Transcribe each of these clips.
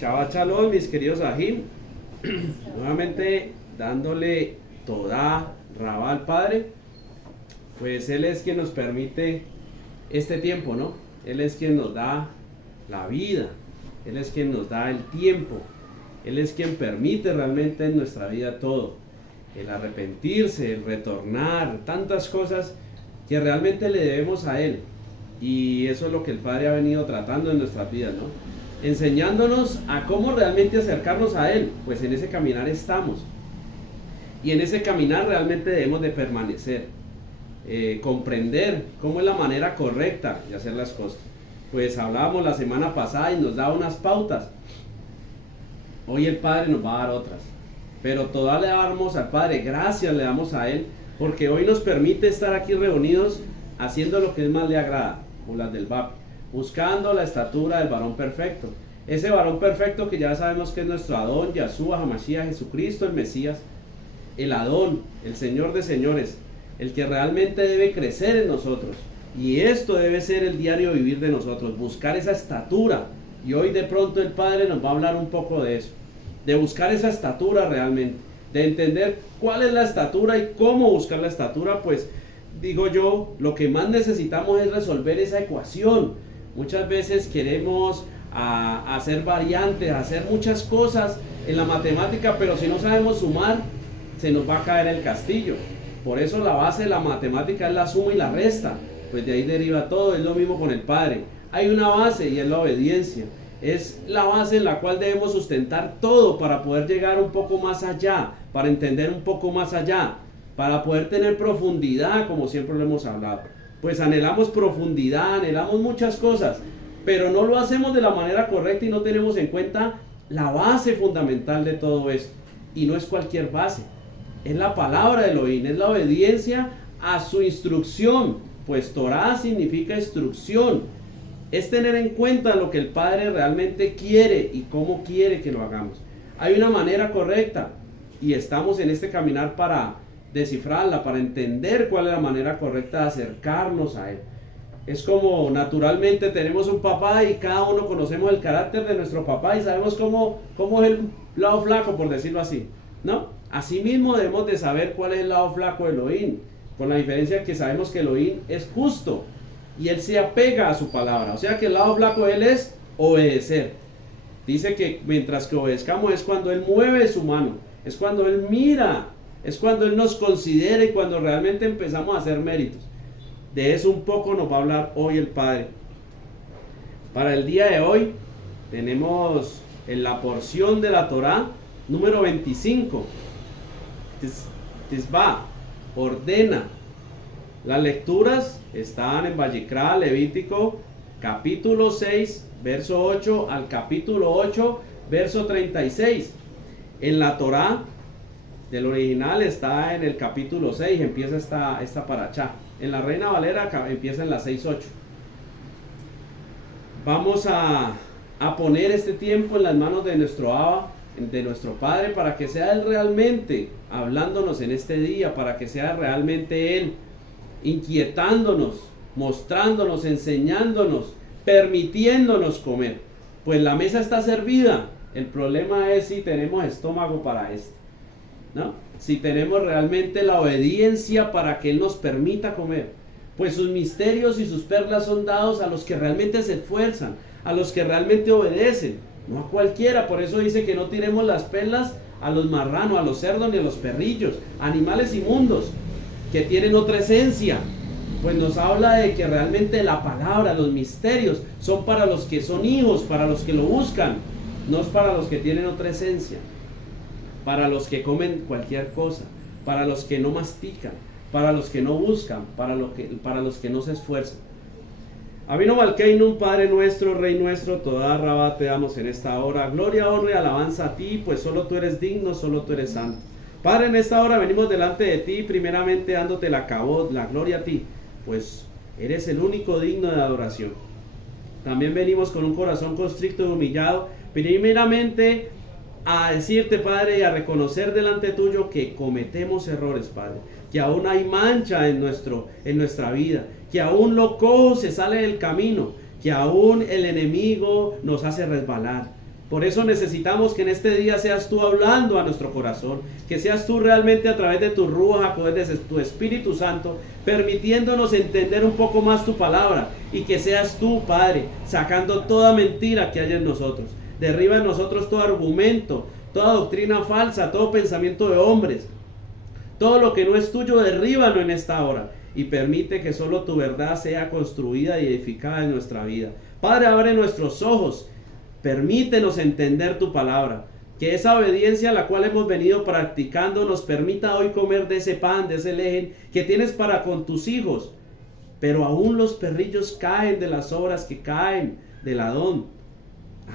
Chava Chalón, mis queridos Ajín, nuevamente dándole toda Rabá al Padre, pues Él es quien nos permite este tiempo, ¿no? Él es quien nos da la vida, Él es quien nos da el tiempo, Él es quien permite realmente en nuestra vida todo, el arrepentirse, el retornar, tantas cosas que realmente le debemos a Él. Y eso es lo que el Padre ha venido tratando en nuestras vidas, ¿no? Enseñándonos a cómo realmente acercarnos a Él, pues en ese caminar estamos. Y en ese caminar realmente debemos de permanecer, comprender cómo es la manera correcta de hacer las cosas. Pues hablábamos la semana pasada y nos daba unas pautas. Hoy el Padre nos va a dar otras. Pero todas le damos al Padre, gracias le damos a Él, porque hoy nos permite estar aquí reunidos haciendo lo que más le agrada, como las del VAP, buscando la estatura del varón perfecto. Ese varón perfecto que ya sabemos que es nuestro Adón, Yahshua, Hamashiach, Jesucristo, el Mesías, el Adón, el Señor de señores, el que realmente debe crecer en nosotros. Y esto debe ser el diario vivir de nosotros, buscar esa estatura. Y hoy de pronto el Padre nos va a hablar un poco de eso, de buscar esa estatura realmente, de entender cuál es la estatura y cómo buscar la estatura. Pues digo yo, lo que más necesitamos es resolver esa ecuación. Muchas veces queremos hacer variantes, hacer muchas cosas en la matemática, pero si no sabemos sumar, se nos va a caer el castillo. Por eso la base de la matemática es la suma y la resta, pues de ahí deriva todo. Es lo mismo con el Padre. Hay una base y es la obediencia. Es la base en la cual debemos sustentar todo para poder llegar un poco más allá, para entender un poco más allá, para poder tener profundidad, como siempre lo hemos hablado. Pues anhelamos profundidad, anhelamos muchas cosas, pero no lo hacemos de la manera correcta y no tenemos en cuenta la base fundamental de todo esto. Y no es cualquier base, es la palabra de Elohim, es la obediencia a su instrucción, pues Torah significa instrucción. Es tener en cuenta lo que el Padre realmente quiere y cómo quiere que lo hagamos. Hay una manera correcta y estamos en este caminar para descifrarla, para entender cuál es la manera correcta de acercarnos a Él. Es como naturalmente tenemos un papá y cada uno conocemos el carácter de nuestro papá y sabemos cómo es el lado flaco, por decirlo así, ¿no? Asimismo debemos de saber cuál es el lado flaco de Elohim, con la diferencia que sabemos que Elohim es justo y Él se apega a su palabra. O sea que el lado flaco de Él es obedecer. Dice que mientras que obedezcamos es cuando Él mueve su mano, es cuando Él mira, es cuando Él nos considera y cuando realmente empezamos a hacer méritos. De eso un poco nos va a hablar hoy el Padre. Para el día de hoy tenemos en la porción de la Torá número 25. Tisba, ordena. Las lecturas están en Vayikra, Levítico, capítulo 6, verso 8 al capítulo 8, verso 36. En la Torá del original está en el capítulo 6, empieza esta parachá. En la Reina Valera empieza en la 6.8. Vamos a poner este tiempo en las manos de nuestro Abba, de nuestro Padre, para que sea Él realmente hablándonos en este día, para que sea realmente Él inquietándonos, mostrándonos, enseñándonos, permitiéndonos comer. Pues la mesa está servida. El problema es si tenemos estómago para esto, ¿no? Si tenemos realmente la obediencia para que Él nos permita comer. Pues sus misterios y sus perlas son dados a los que realmente se esfuerzan, a los que realmente obedecen, no a cualquiera. Por eso dice que no tiremos las perlas a los marranos, a los cerdos ni a los perrillos, animales inmundos que tienen otra esencia. Pues nos habla de que realmente la palabra, los misterios son para los que son hijos, para los que lo buscan, no es para los que tienen otra esencia, para los que comen cualquier cosa, para los que no mastican, para los que no buscan, para los que no se esfuerzan. Avinu Malkeinu, Padre nuestro, Rey nuestro, toda Rabá te damos en esta hora. Gloria, honra y alabanza a ti, pues solo tú eres digno, solo tú eres santo. Padre, en esta hora venimos delante de ti, primeramente dándote la kabod, la gloria a ti, pues eres el único digno de adoración. También venimos con un corazón constricto y humillado, primeramente a decirte, Padre, y a reconocer delante tuyo que cometemos errores, Padre, que aún hay mancha en nuestra vida, que aún lo cojo se sale del camino, que aún el enemigo nos hace resbalar. Por eso necesitamos que en este día seas tú hablando a nuestro corazón, que seas tú realmente a través de tu Ruach HaKodesh, de tu Espíritu Santo, permitiéndonos entender un poco más tu palabra, y que seas tú, Padre, sacando toda mentira que haya en nosotros. Derriba en nosotros todo argumento, toda doctrina falsa, todo pensamiento de hombres. Todo lo que no es tuyo, derríbalo en esta hora, y permite que solo tu verdad sea construida y edificada en nuestra vida. Padre, abre nuestros ojos. Permítenos entender tu palabra, que esa obediencia a la cual hemos venido practicando nos permita hoy comer de ese pan, de ese lejen que tienes para con tus hijos. Pero aún los perrillos caen de las obras que caen del Adón.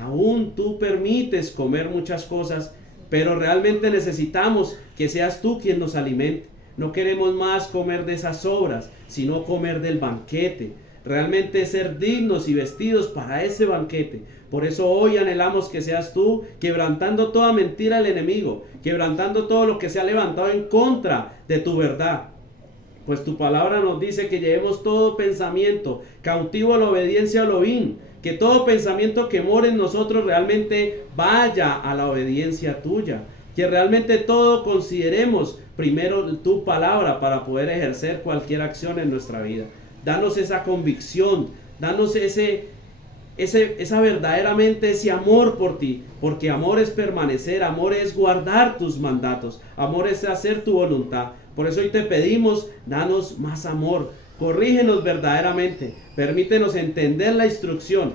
Aún tú permites comer muchas cosas, pero realmente necesitamos que seas tú quien nos alimente. No queremos más comer de esas obras, sino comer del banquete. Realmente ser dignos y vestidos para ese banquete. Por eso hoy anhelamos que seas tú quebrantando toda mentira del enemigo, quebrantando todo lo que se ha levantado en contra de tu verdad. Pues tu palabra nos dice que llevemos todo pensamiento cautivo a la obediencia a Elohim, que todo pensamiento que mora en nosotros realmente vaya a la obediencia tuya, que realmente todo consideremos primero tu palabra para poder ejercer cualquier acción en nuestra vida. Danos esa convicción, danos esa verdaderamente ese amor por ti, porque amor es permanecer, amor es guardar tus mandatos, amor es hacer tu voluntad. Por eso hoy te pedimos, danos más amor, corrígenos verdaderamente, permítenos entender la instrucción,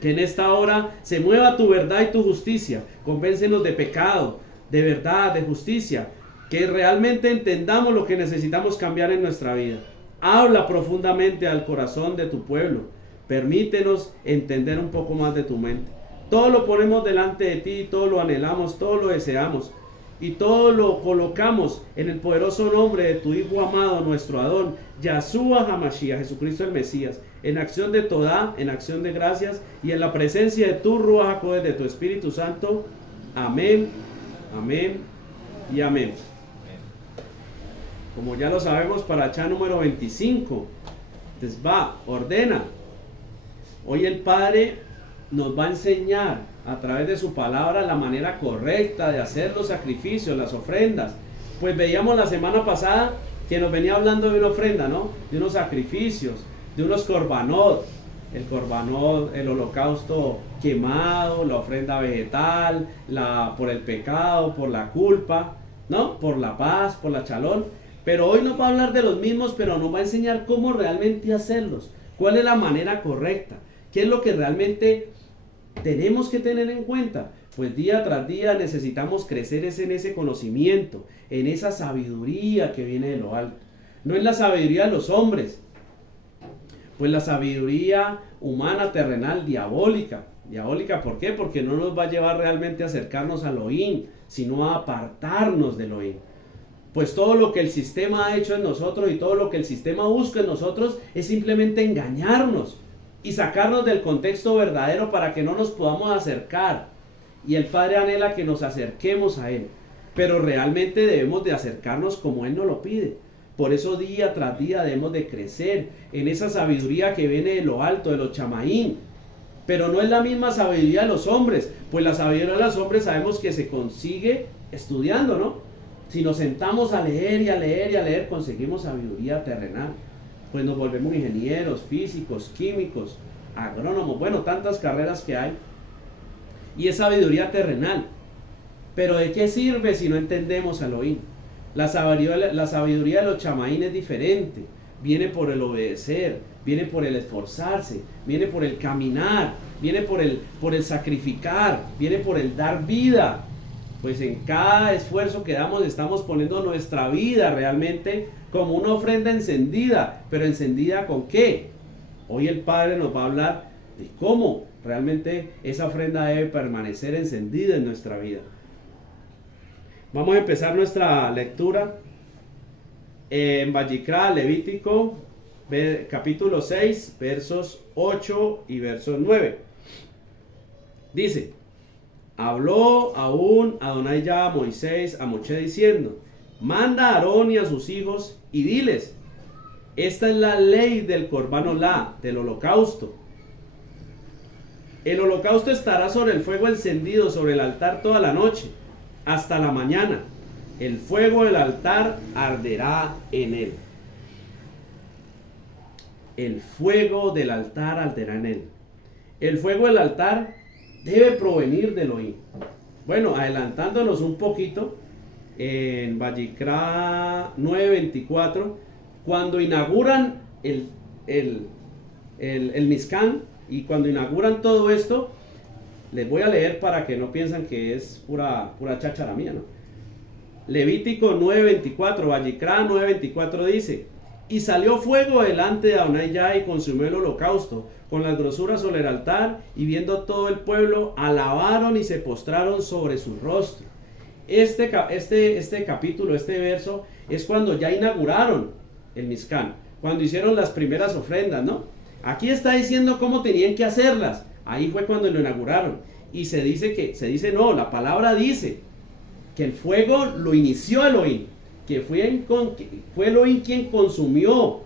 que en esta hora se mueva tu verdad y tu justicia, convéncenos de pecado, de verdad, de justicia, que realmente entendamos lo que necesitamos cambiar en nuestra vida. Habla profundamente al corazón de tu pueblo. Permítenos entender un poco más de tu mente. Todo lo ponemos delante de ti, todo lo anhelamos, todo lo deseamos. Y todo lo colocamos en el poderoso nombre de tu Hijo amado, nuestro Adón, Yahshua HaMashiach, Jesucristo el Mesías. En acción de Todá, en acción de gracias y en la presencia de tu Ruach HaKodesh, de tu Espíritu Santo. Amén, amén y amén. Como ya lo sabemos, para Chá número 25, entonces ordena. Hoy el Padre nos va a enseñar a través de su palabra la manera correcta de hacer los sacrificios, las ofrendas. Pues veíamos la semana pasada que nos venía hablando de una ofrenda, ¿no? De unos sacrificios, de unos korbanot. El korbanot, el holocausto quemado, la ofrenda vegetal, por el pecado, por la culpa, ¿no? Por la paz, por la shalom. Pero hoy nos va a hablar de los mismos, pero nos va a enseñar cómo realmente hacerlos. ¿Cuál es la manera correcta? ¿Qué es lo que realmente tenemos que tener en cuenta? Pues día tras día necesitamos crecer en ese conocimiento, en esa sabiduría que viene de lo alto. No es la sabiduría de los hombres, pues la sabiduría humana, terrenal, diabólica. Diabólica, ¿por qué? Porque no nos va a llevar realmente a acercarnos a Elohim, sino a apartarnos de Elohim. Pues todo lo que el sistema ha hecho en nosotros y todo lo que el sistema busca en nosotros es simplemente engañarnos y sacarnos del contexto verdadero para que no nos podamos acercar. Y el Padre anhela que nos acerquemos a Él, pero realmente debemos de acercarnos como Él nos lo pide. Por eso día tras día debemos de crecer en esa sabiduría que viene de lo alto, de los chamaín. Pero no es la misma sabiduría de los hombres, pues la sabiduría de los hombres sabemos que se consigue estudiando, ¿no? Si nos sentamos a leer y a leer y a leer, conseguimos sabiduría terrenal. Pues nos volvemos ingenieros, físicos, químicos, agrónomos, bueno, tantas carreras que hay. Y es sabiduría terrenal. Pero ¿de qué sirve si no entendemos a Elohim? La sabiduría de los chamaín es diferente. Viene por el obedecer, viene por el esforzarse, viene por el caminar, viene por el sacrificar, viene por el dar vida. Pues en cada esfuerzo que damos estamos poniendo nuestra vida realmente como una ofrenda encendida. ¿Pero encendida con qué? Hoy el Padre nos va a hablar de cómo realmente esa ofrenda debe permanecer encendida en nuestra vida. Vamos a empezar nuestra lectura en Vayikra, Levítico, capítulo 6, versos 8 y versos 9. Dice: habló aún Adonai ya a Moisés, a Moshe, diciendo: manda a Aarón y a sus hijos y diles: esta es la ley del Corbán Olá, del holocausto. El holocausto estará sobre el fuego encendido sobre el altar toda la noche, hasta la mañana. El fuego del altar arderá en él. El fuego del altar arderá en él. El fuego del altar debe provenir de Elohim. Bueno, adelantándonos un poquito, en Vallicra 9:24, cuando inauguran el Mizcán y cuando inauguran todo esto, les voy a leer para que no piensen que es pura cháchara mía, ¿no? Levítico 9:24, Vallicra 9:24 dice: y salió fuego delante de Adonai Yah y consumió el holocausto con las grosuras sobre el altar, y viendo todo el pueblo, alabaron y se postraron sobre su rostro. Este capítulo, este verso, es cuando ya inauguraron el Mizcán, cuando hicieron las primeras ofrendas, ¿no? Aquí está diciendo cómo tenían que hacerlas. Ahí fue cuando lo inauguraron. Y no, la palabra dice que el fuego lo inició Elohim, que fue Elohim quien consumió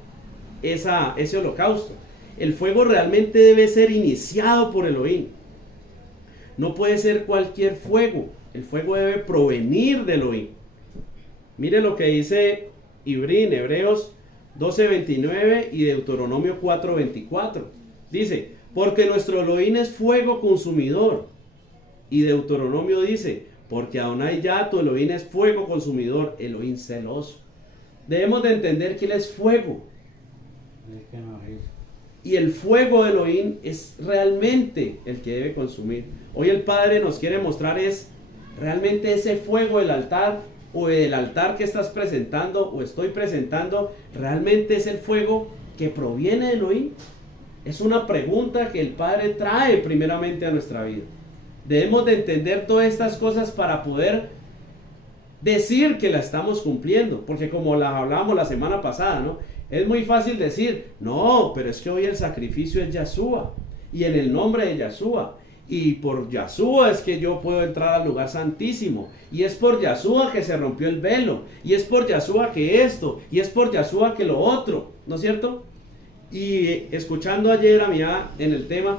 ese holocausto. El fuego realmente debe ser iniciado por Elohim. No puede ser cualquier fuego. El fuego debe provenir de Elohim. Mire lo que dice Ibrín, Hebreos 12:29 y Deuteronomio 4:24. Dice: porque nuestro Elohim es fuego consumidor. Y Deuteronomio dice: porque Adonai Yah, tu Elohim, es fuego consumidor, Elohim celoso. Debemos de entender que Él es fuego. Y el fuego de Elohim es realmente el que debe consumir. Hoy el Padre nos quiere mostrar es realmente ese fuego del altar, o el altar que estás presentando o estoy presentando, realmente es el fuego que proviene de Elohim. Es una pregunta que el Padre trae primeramente a nuestra vida. Debemos de entender todas estas cosas para poder decir que la estamos cumpliendo, porque como la hablábamos la semana pasada, ¿no? Es muy fácil decir, no, pero es que hoy el sacrificio es Yahshua, y en el nombre de Yahshua, y por Yahshua es que yo puedo entrar al lugar santísimo, y es por Yahshua que se rompió el velo, y es por Yahshua que esto, y es por Yahshua que lo otro, ¿no es cierto? Y escuchando ayer a Mía en el tema,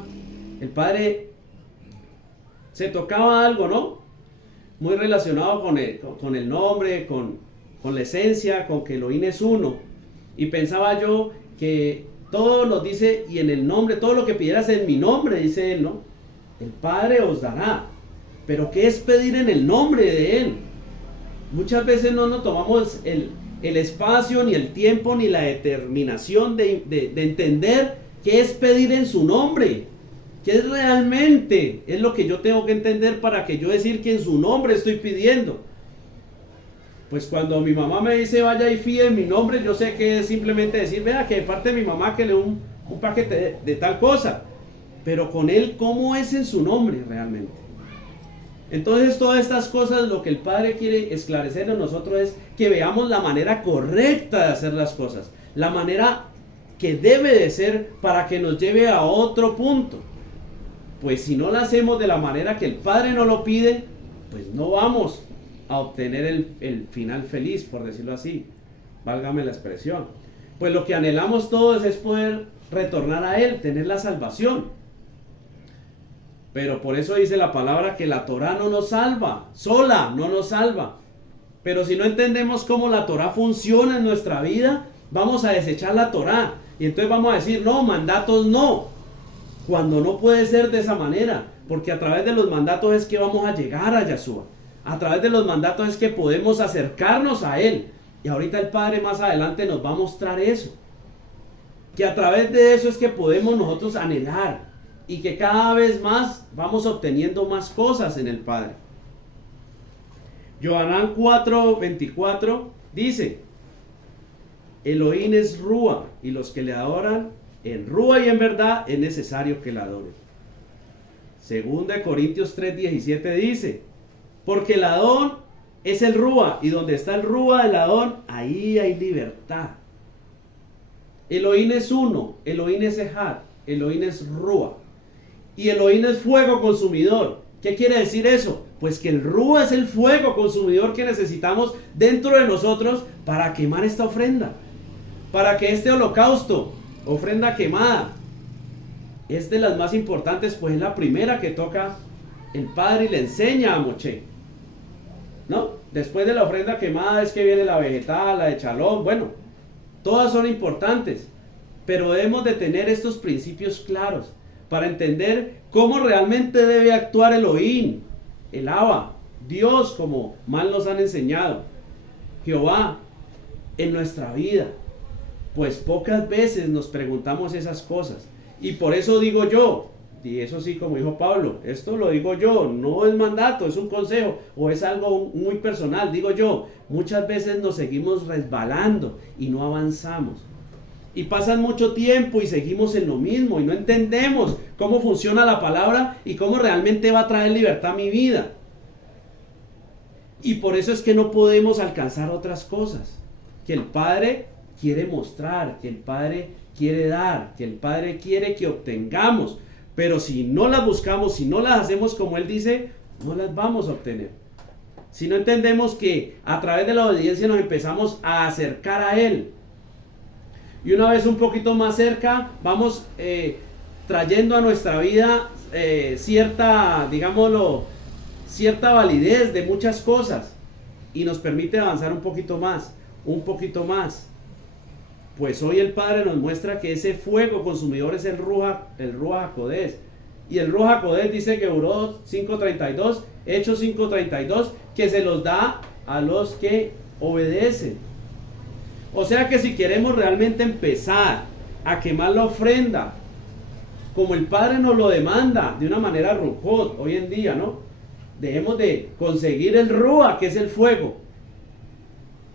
el Padre se tocaba algo, ¿no? Muy relacionado con el nombre, con la esencia, con que Elohim es uno. Y pensaba yo que todo nos dice, y en el nombre, todo lo que pidieras en mi nombre, dice Él, ¿no? El Padre os dará. Pero ¿qué es pedir en el nombre de Él? Muchas veces no nos tomamos el espacio, ni el tiempo, ni la determinación de entender qué es pedir en su nombre. ¿Qué es realmente? Es lo que yo tengo que entender para que yo decir que en su nombre estoy pidiendo. Pues cuando mi mamá me dice vaya y fíe en mi nombre, yo sé que es simplemente decir, vea que de parte de mi mamá que le un paquete de tal cosa. Pero con Él, ¿cómo es en su nombre realmente? Entonces todas estas cosas, lo que el Padre quiere esclarecer en nosotros es que veamos la manera correcta de hacer las cosas. La manera que debe de ser para que nos lleve a otro punto. Pues si no la hacemos de la manera que el Padre nos lo pide, pues no vamos a obtener el final feliz, por decirlo así. Válgame la expresión. Pues lo que anhelamos todos es poder retornar a Él, tener la salvación. Pero por eso dice la palabra que la Torá no nos salva, sola no nos salva. Pero si no entendemos cómo la Torá funciona en nuestra vida, vamos a desechar la Torá. Y entonces vamos a decir, no, mandatos no. Cuando no puede ser de esa manera, porque a través de los mandatos es que vamos a llegar a Yahshua. A través de los mandatos es que podemos acercarnos a Él. Y ahorita el Padre más adelante nos va a mostrar eso. Que a través de eso es que podemos nosotros anhelar. Y que cada vez más vamos obteniendo más cosas en el Padre. Yohanan 4:24 dice: Elohim es Rúa, y los que le adoran en Rúa y en verdad es necesario que la adoren. Segunda de Corintios 3:17 dice: porque el Adón es el Rúa, y donde está el Rúa del Adón, ahí hay libertad. Elohim es uno, Elohim es Ejad, Elohim es Rúa. Y Elohim es fuego consumidor. ¿Qué quiere decir eso? Pues que el Rúa es el fuego consumidor que necesitamos dentro de nosotros para quemar esta ofrenda. Para que este holocausto, ofrenda quemada, es de las más importantes, pues es la primera que toca el Padre y le enseña a Moshe, ¿no? Después de la ofrenda quemada es que viene la vegetal, la de Shalom, bueno, todas son importantes, pero debemos de tener estos principios claros para entender cómo realmente debe actuar Elohim, el Abba, Dios, como mal nos han enseñado, Jehová, en nuestra vida. Pues pocas veces nos preguntamos esas cosas. Y por eso digo yo, y eso sí, como dijo Pablo, esto lo digo yo, no es mandato, es un consejo o es algo muy personal. Digo yo, muchas veces nos seguimos resbalando y no avanzamos. Y pasan mucho tiempo y seguimos en lo mismo y no entendemos cómo funciona la palabra y cómo realmente va a traer libertad a mi vida. Y por eso es que no podemos alcanzar otras cosas que el Padre quiere mostrar, que el Padre quiere dar, que el Padre quiere que obtengamos. Pero si no las buscamos, si no las hacemos como Él dice, no las vamos a obtener. Si no entendemos que a través de la obediencia nos empezamos a acercar a Él. Y una vez un poquito más cerca, vamos trayendo a nuestra vida cierta, digámoslo, cierta validez de muchas cosas. Y nos permite avanzar un poquito más, un poquito más. Pues hoy el Padre nos muestra que ese fuego consumidor es el Ruach HaKodesh. Y el Ruach HaKodesh dice que Hebreos 5:32, Hechos 5:32, que se los da a los que obedecen. O sea que si queremos realmente empezar a quemar la ofrenda, como el Padre nos lo demanda, de una manera ruchot hoy en día, ¿no? Debemos de conseguir el Ruach, que es el fuego.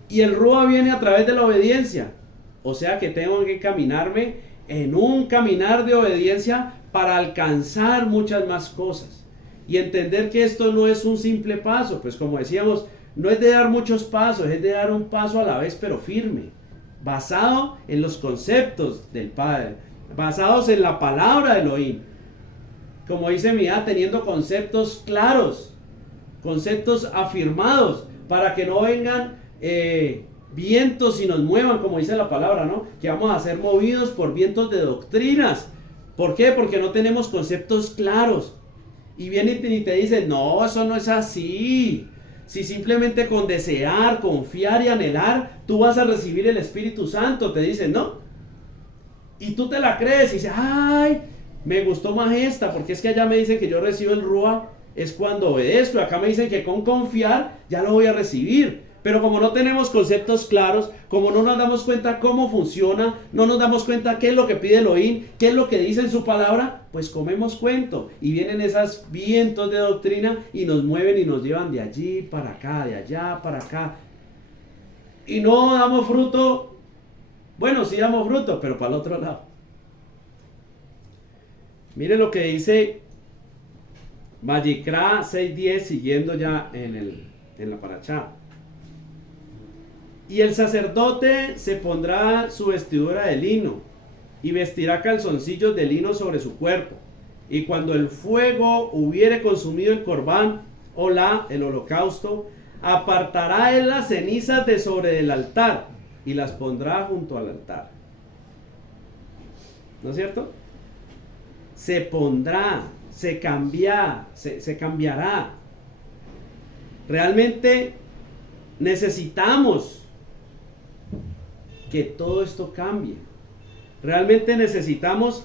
Y el Ruach viene a través de la obediencia. O sea que tengo que caminarme en un caminar de obediencia para alcanzar muchas más cosas. Y entender que esto no es un simple paso, pues como decíamos, no es de dar muchos pasos, es de dar un paso a la vez, pero firme, basado en los conceptos del Padre, basados en la palabra de Elohim. Como dice Mía, teniendo conceptos claros, conceptos afirmados, para que no vengan vientos y nos muevan, como dice la palabra, ¿no? Que vamos a ser movidos por vientos de doctrinas. ¿Por qué? Porque no tenemos conceptos claros. Y viene y te dice, no, eso no es así. Si simplemente con desear, confiar y anhelar, tú vas a recibir el Espíritu Santo, te dicen, ¿no? Y tú te la crees y dices, ay, me gustó más esta, porque es que allá me dicen que yo recibo el Ruach, es cuando obedezco. Acá me dicen que con confiar ya lo voy a recibir. Pero como no tenemos conceptos claros, como no nos damos cuenta cómo funciona, no nos damos cuenta qué es lo que pide Elohim, qué es lo que dice en su palabra, pues comemos cuento. Y vienen esos vientos de doctrina y nos mueven y nos llevan de allí para acá, de allá para acá. Y no damos fruto, bueno, sí damos fruto, pero para el otro lado. Mire lo que dice Vayikra 6:10, siguiendo ya en la parachá. Y el sacerdote se pondrá su vestidura de lino y vestirá calzoncillos de lino sobre su cuerpo. Y cuando el fuego hubiere consumido el corbán o el holocausto, apartará él las cenizas de sobre el altar y las pondrá junto al altar. ¿No es cierto? Se pondrá, se cambiará. Realmente necesitamos que todo esto cambie. Realmente necesitamos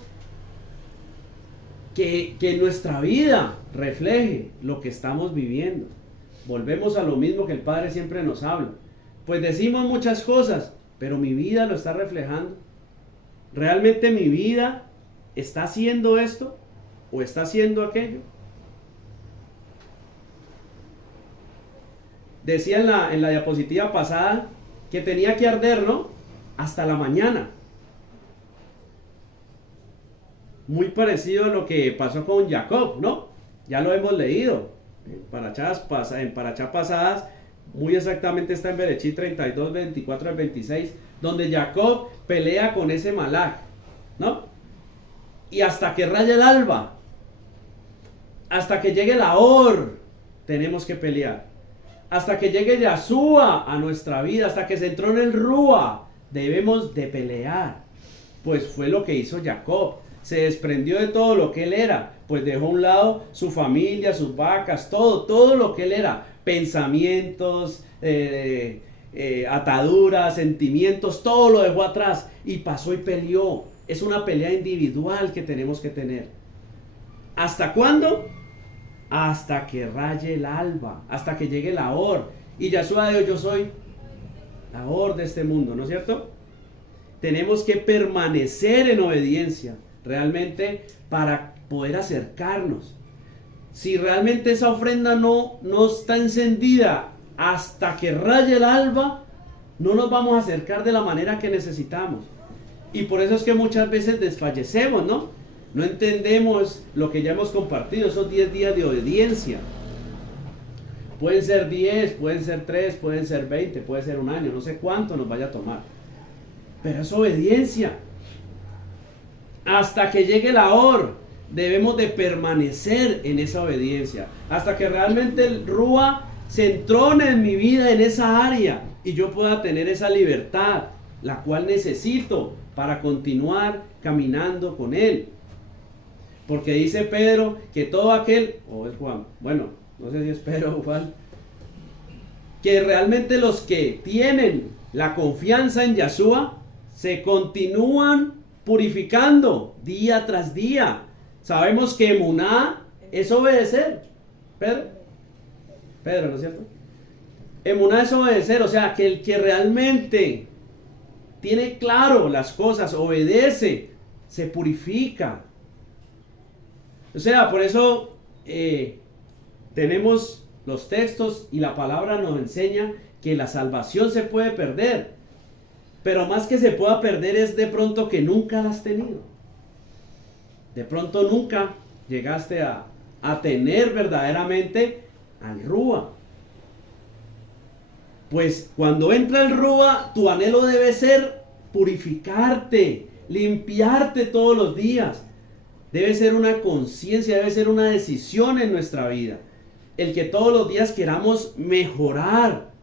que nuestra vida refleje lo que estamos viviendo. Volvemos a lo mismo que el Padre siempre nos habla. Pues decimos muchas cosas, pero mi vida lo está reflejando. ¿Realmente mi vida está haciendo esto o está haciendo aquello? Decía en la diapositiva pasada que tenía que arder, ¿no? Hasta la mañana. Muy parecido a lo que pasó con Jacob, ¿no? Ya lo hemos leído en parachá pasadas, muy exactamente está en Berechit 32, 24 al 26, donde Jacob pelea con ese Malach, ¿no? Y hasta que raya el alba, hasta que llegue la Or, tenemos que pelear. Hasta que llegue Yahshua a nuestra vida, hasta que se entrone el Ruach, debemos de pelear. Pues fue lo que hizo Jacob. se desprendió de todo lo que él era, pues dejó a un lado su familia, sus vacas, todo lo que él era, pensamientos, ataduras, sentimientos, todo lo dejó atrás y pasó y peleó. Es una pelea individual que tenemos que tener. ¿Hasta cuándo? Hasta que raye el alba, hasta que llegue la hora. Y Yahshua dijo, yo soy la hora de este mundo, ¿no es cierto? Tenemos que permanecer en obediencia, realmente, para poder acercarnos. Si realmente esa ofrenda no está encendida hasta que raye el alba, no nos vamos a acercar de la manera que necesitamos. Y por eso es que muchas veces desfallecemos, ¿no? No entendemos lo que ya hemos compartido, esos 10 días de obediencia. Pueden ser 10, pueden ser 3, pueden ser 20, puede ser un año, no sé cuánto nos vaya a tomar. Pero es obediencia. Hasta que llegue la hora, debemos de permanecer en esa obediencia. Hasta que realmente el Rúa se entrone en mi vida, en esa área, y yo pueda tener esa libertad, la cual necesito para continuar caminando con Él. Porque dice Pedro que todo aquel, o es Juan, bueno, no sé si es Pedro o Juan, que realmente los que tienen la confianza en Yahshua se continúan purificando día tras día. Sabemos que emuná es obedecer. Pedro, ¿no es cierto? Emuná es obedecer, o sea, que el que realmente tiene claro las cosas, obedece, se purifica. O sea, por eso tenemos los textos y la palabra nos enseña que la salvación se puede perder. Pero más que se pueda perder es de pronto que nunca la has tenido. De pronto nunca llegaste a tener verdaderamente al Rúa. Pues cuando entra el Rúa, tu anhelo debe ser purificarte, limpiarte todos los días. Debe ser una conciencia, debe ser una decisión en nuestra vida. El que todos los días queramos mejorar.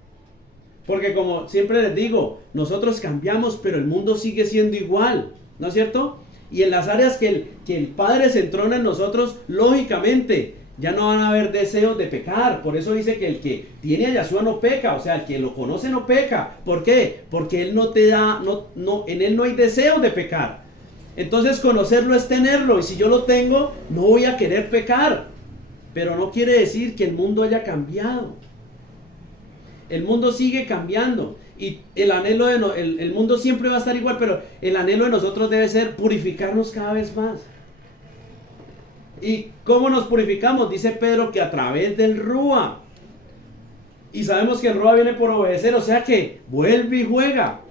Porque como siempre les digo, nosotros cambiamos, pero el mundo sigue siendo igual, ¿no es cierto? Y en las áreas que el Padre se entrona en nosotros, lógicamente, ya no van a haber deseos de pecar. Por eso dice que el que tiene a Yahshua no peca, o sea, el que lo conoce no peca. ¿Por qué? Porque Él no te da, en Él no hay deseo de pecar. Entonces conocerlo es tenerlo, y si yo lo tengo, no voy a querer pecar. Pero no quiere decir que el mundo haya cambiado. El mundo sigue cambiando y el anhelo el mundo siempre va a estar igual, pero el anhelo de nosotros debe ser purificarnos cada vez más. ¿Y cómo nos purificamos? Dice Pedro que a través del Rúa. Y sabemos que el Rúa viene por obedecer, o sea que vuelve y juega.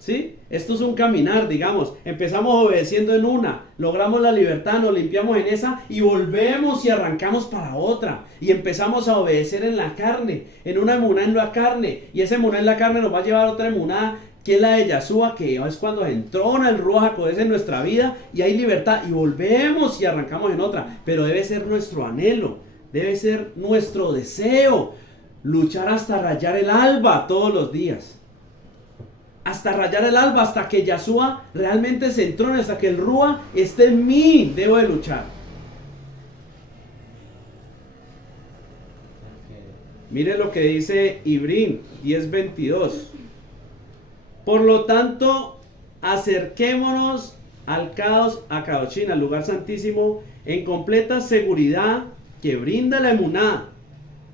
¿Sí? Esto es un caminar, digamos. Empezamos obedeciendo en una, logramos la libertad, nos limpiamos en esa y volvemos y arrancamos para otra. Y empezamos a obedecer en la carne, en una emuná en la carne. Y esa emuná en la carne nos va a llevar a otra emuná, que es la de Yahshua, que es cuando entrona el Ruach HaKodesh en nuestra vida y hay libertad. Y volvemos y arrancamos en otra. Pero debe ser nuestro anhelo, debe ser nuestro deseo, luchar hasta rayar el alba todos los días. Hasta rayar el alba, hasta que Yahshua realmente se entrone, hasta que el Rúa esté en mí, debo de luchar. Mire lo que dice Ibrín 10:22. Por lo tanto, acerquémonos al Kadoshín, al lugar santísimo, en completa seguridad que brinda la emuná,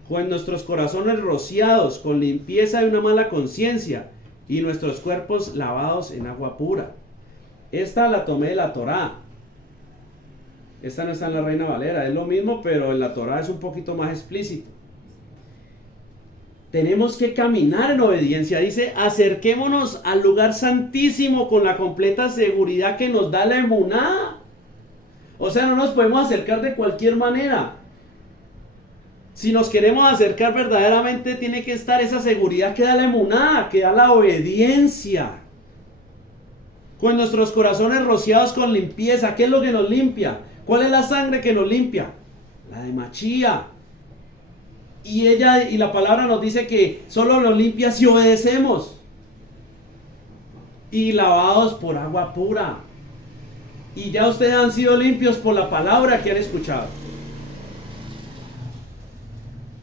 con nuestros corazones rociados, con limpieza de una mala conciencia, y nuestros cuerpos lavados en agua pura. Esta la tomé de la Torá. Esta no está en la Reina Valera, es lo mismo, pero en la Torá es un poquito más explícito. Tenemos que caminar en obediencia. Dice, acerquémonos al lugar santísimo con la completa seguridad que nos da la emuná. O sea, no nos podemos acercar de cualquier manera. Si nos queremos acercar verdaderamente, tiene que estar esa seguridad que da la emuná, que da la obediencia. Con nuestros corazones rociados con limpieza. ¿Qué es lo que nos limpia? ¿Cuál es la sangre que nos limpia? La de Machía. Y la palabra nos dice que solo nos limpia si obedecemos. Y lavados por agua pura. y ya ustedes han sido limpios por la palabra que han escuchado.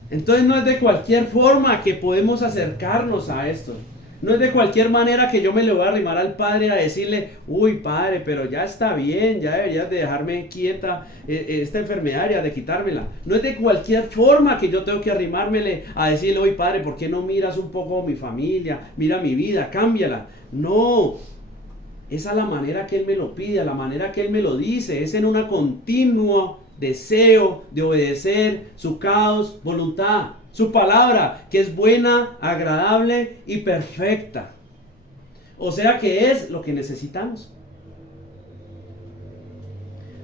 Entonces no es de cualquier forma que podemos acercarnos a esto. No es de cualquier manera que yo me le voy a arrimar al Padre a decirle, uy Padre, pero ya está bien, ya deberías de dejarme quieta, esta enfermedad deberías de quitármela. No es de cualquier forma que yo tengo que arrimármele a decirle, uy Padre, ¿por qué no miras un poco mi familia? Mira mi vida, cámbiala. No, esa es la manera que Él me lo pide, la manera que Él me lo dice, es en una continua deseo de obedecer su caos, voluntad, su palabra, que es buena, agradable y perfecta. O sea que es lo que necesitamos.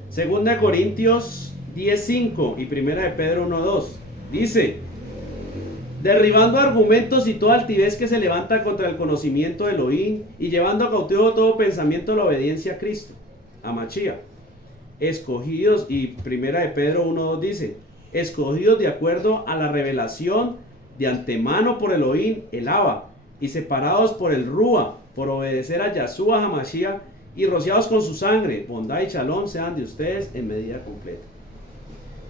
Segunda de Corintios 10:5 y Primera de Pedro 1:2 dice: derribando argumentos y toda altivez que se levanta contra el conocimiento de Elohim, y llevando a cautivo todo pensamiento a la obediencia a Cristo, a Mashiach. Escogidos, y Primera de Pedro 1:2 dice: escogidos de acuerdo a la revelación de antemano por Elohim, el Abba, y separados por el Rúa, por obedecer a Yahshua HaMashiach, y rociados con su sangre, bondad y shalom sean de ustedes en medida completa.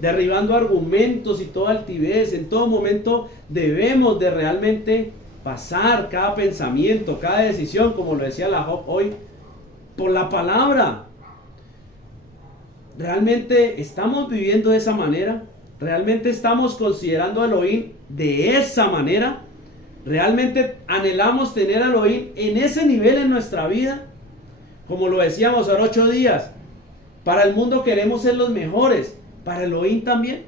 Derribando argumentos y toda altivez, en todo momento debemos de realmente pasar cada pensamiento, cada decisión, como lo decía la Job hoy, por la palabra. ¿Realmente estamos viviendo de esa manera? ¿Realmente estamos considerando a Elohim de esa manera? ¿Realmente anhelamos tener a Elohim en ese nivel en nuestra vida? Como lo decíamos hace 8 días, para el mundo queremos ser los mejores, para Elohim también.